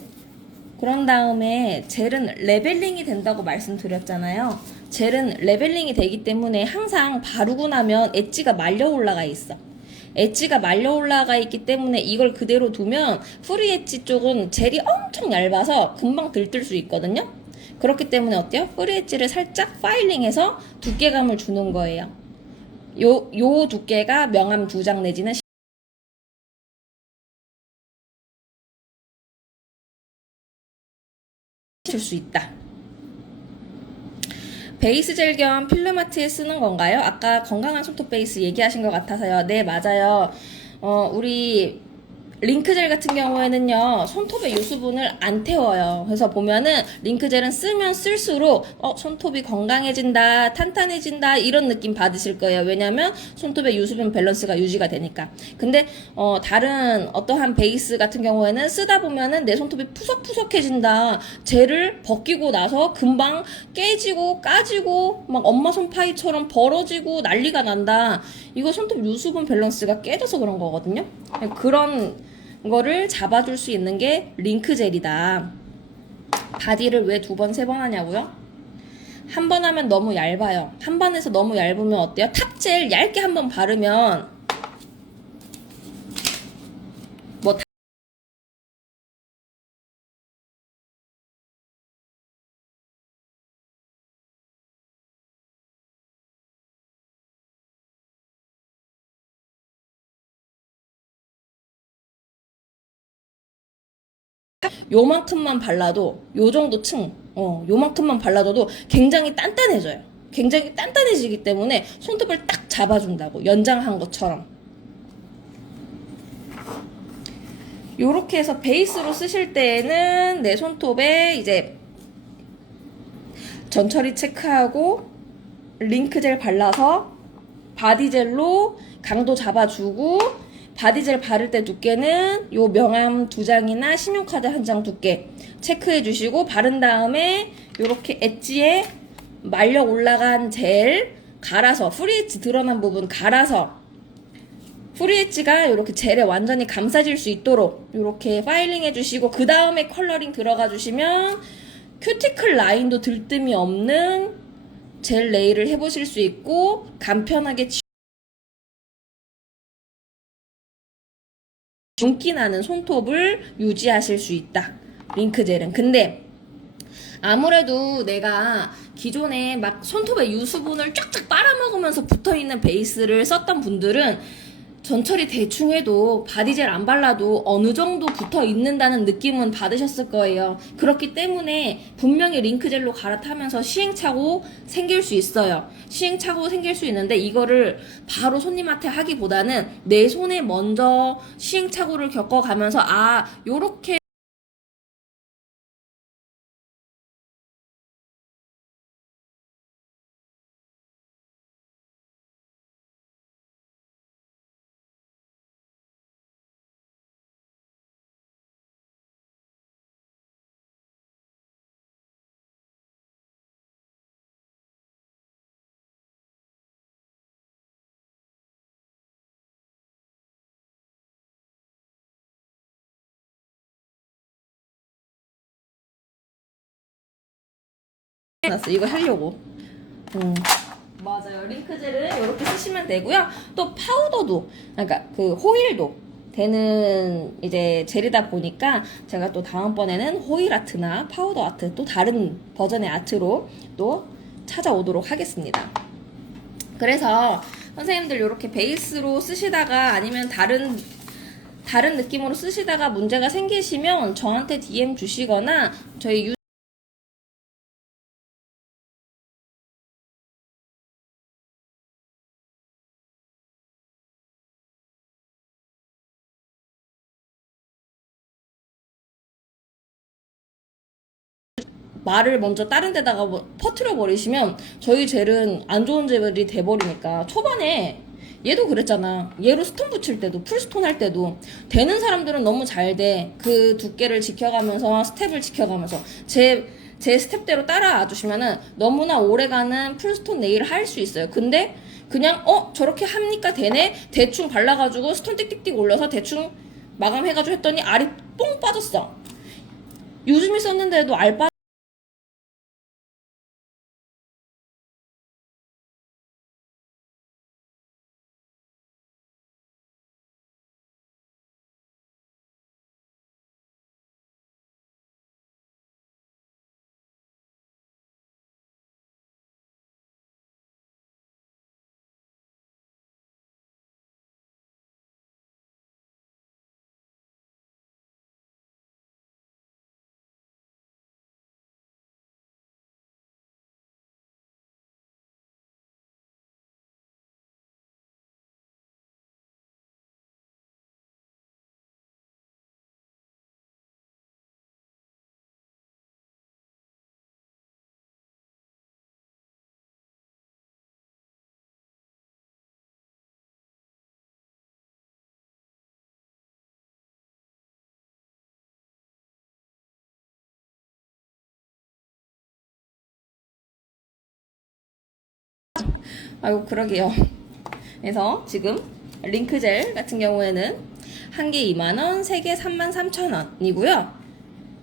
그런 다음에 젤은 레벨링이 된다고 말씀드렸잖아요. 젤은 레벨링이 되기 때문에 항상 바르고 나면 엣지가 말려 올라가 있어. 엣지가 말려 올라가 있기 때문에 이걸 그대로 두면 프리 엣지 쪽은 젤이 엄청 얇아서 금방 들뜰 수 있거든요. 그렇기 때문에 어때요? 프리 엣지를 살짝 파일링해서 두께감을 주는 거예요. 요 두께가 명암 2장 내지는 줄 수 있다. 베이스 젤 겸 필름아트에 쓰는 건가요? 아까 건강한 손톱 베이스 얘기하신 것 같아서요. 네, 맞아요. 우리 링크젤 같은 경우에는요, 손톱의 유수분을 안 태워요. 그래서 보면은 링크젤은 쓰면 쓸수록 손톱이 건강해진다, 탄탄해진다 이런 느낌 받으실 거예요. 왜냐면 손톱의 유수분 밸런스가 유지가 되니까. 근데 다른 어떠한 베이스 같은 경우에는 쓰다 보면은 내 손톱이 푸석푸석해진다. 젤을 벗기고 나서 금방 깨지고 까지고 막 엄마 손파이처럼 벌어지고 난리가 난다. 이거 손톱 유수분 밸런스가 깨져서 그런 거거든요. 그런 거를 잡아줄 수 있는 게 링크젤이다. 바디를 왜 2번, 3번 하냐고요? 한 번 하면 너무 얇아요. 한 번 해서 너무 얇으면 어때요? 탑젤 얇게 한 번 바르면 뭐 요만큼만 발라도 요 정도 요만큼만 발라줘도 굉장히 단단해져요. 굉장히 단단해지기 때문에 손톱을 딱 잡아준다고 연장한 것처럼. 요렇게 해서 베이스로 쓰실 때에는 내 손톱에 이제 전처리 체크하고 링크젤 발라서 바디젤로 강도 잡아주고, 바디젤 바를 때 두께는 요 명암 2장이나 신용카드 1장 두께 체크해 주시고, 바른 다음에 요렇게 엣지에 말려 올라간 젤 갈아서 프리 엣지 드러난 부분 갈아서 프리 엣지가 이렇게 젤에 완전히 감싸질 수 있도록 이렇게 파일링 해주시고, 그 다음에 컬러링 들어가 주시면 큐티클 라인도 들뜸이 없는 젤 네일을 해보실 수 있고 간편하게 윤기 나는 손톱을 유지하실 수 있다. 링크젤은. 근데 아무래도 내가 기존에 막 손톱에 유수분을 쫙쫙 빨아먹으면서 붙어있는 베이스를 썼던 분들은 전처리 대충 해도 바디젤 안 발라도 어느 정도 붙어 있는다는 느낌은 받으셨을 거예요. 그렇기 때문에 분명히 링크젤로 갈아타면서 시행착오 생길 수 있어요. 시행착오 생길 수 있는데 이거를 바로 손님한테 하기보다는 내 손에 먼저 시행착오를 겪어가면서 요렇게 났어. 이거 하려고. 맞아요. 링크젤을 이렇게 쓰시면 되고요. 또 파우더도, 그러니까 그 호일도 되는 이제 젤이다 보니까 제가 또 다음번에는 호일 아트나 파우더 아트 또 다른 버전의 아트로 또 찾아오도록 하겠습니다. 그래서 선생님들 이렇게 베이스로 쓰시다가 아니면 다른 느낌으로 쓰시다가 문제가 생기시면 저한테 DM 주시거나 저희 말을 먼저 다른 데다가 퍼뜨려 버리시면 저희 젤은 안 좋은 젤이 돼버리니까 초반에 얘도 그랬잖아. 얘로 스톤 붙일 때도 풀스톤 할 때도 되는 사람들은 너무 잘 돼. 그 두께를 지켜가면서 스텝을 지켜가면서 제 스텝대로 따라와 주시면은 너무나 오래가는 풀스톤 네일을 할 수 있어요. 근데 그냥 저렇게 합니까 되네? 대충 발라가지고 스톤 띡띡띡 올려서 대충 마감해가지고 했더니 알이 뽕 빠졌어. 요즘에 썼는데도 알 빠 아이고 그러게요. 그래서 지금 링크젤 같은 경우에는 한 개 2만원, 세 개 33,000원이고요.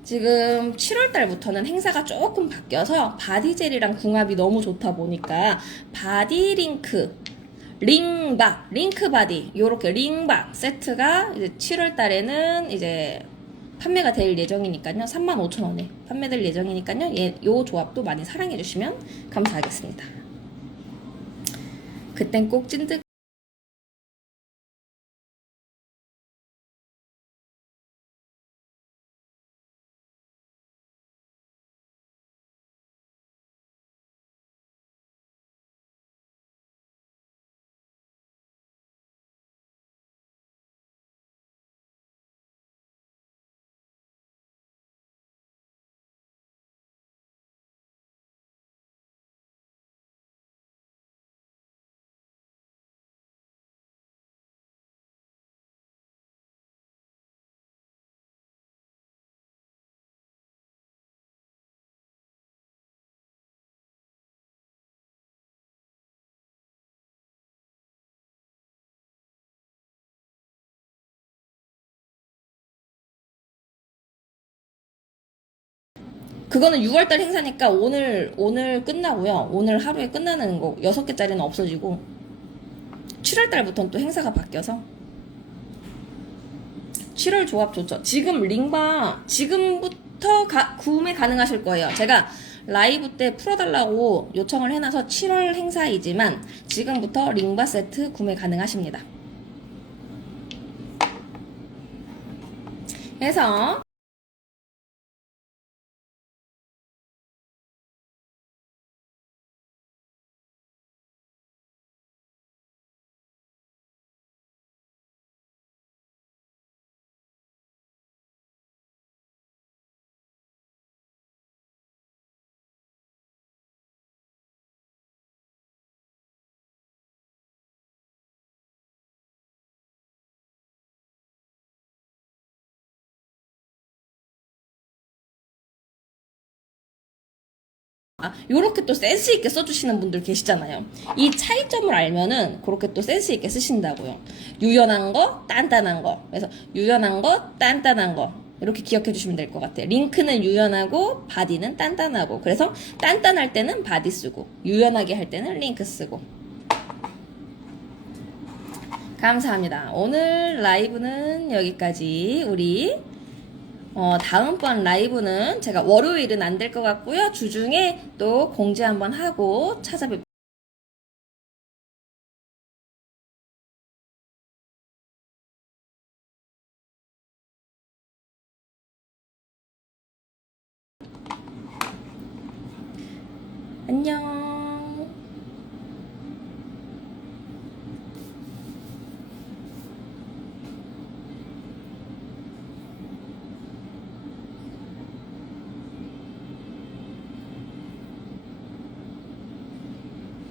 지금 7월달부터는 행사가 조금 바뀌어서 바디젤이랑 궁합이 너무 좋다 보니까 바디링크, 링크 바디, 요렇게 링바 세트가 이제 7월달에는 이제 판매가 될 예정이니까요. 35,000원에 판매될 예정이니까요. 요 조합도 많이 사랑해주시면 감사하겠습니다. 그땐 꼭 찐득 그거는 6월달 행사니까 오늘 끝나고요. 오늘 하루에 끝나는 거 6개짜리는 없어지고 7월달부터는 또 행사가 바뀌어서 7월 조합 좋죠. 지금 링바 지금부터 구매 가능하실 거예요. 제가 라이브 때 풀어달라고 요청을 해놔서 7월 행사이지만 지금부터 링바 세트 구매 가능하십니다. 그래서 요렇게 또 센스 있게 써주시는 분들 계시잖아요. 이 차이점을 알면은 그렇게 또 센스 있게 쓰신다고요. 유연한 거, 단단한 거. 그래서 유연한 거, 단단한 거. 이렇게 기억해 주시면 될 것 같아요. 링크는 유연하고 바디는 단단하고, 그래서 단단할 때는 바디 쓰고 유연하게 할 때는 링크 쓰고. 감사합니다. 오늘 라이브는 여기까지. 우리 다음번 라이브는 제가 월요일은 안 될 것 같고요. 주중에 또 공지 한번 하고 찾아뵙. 안녕.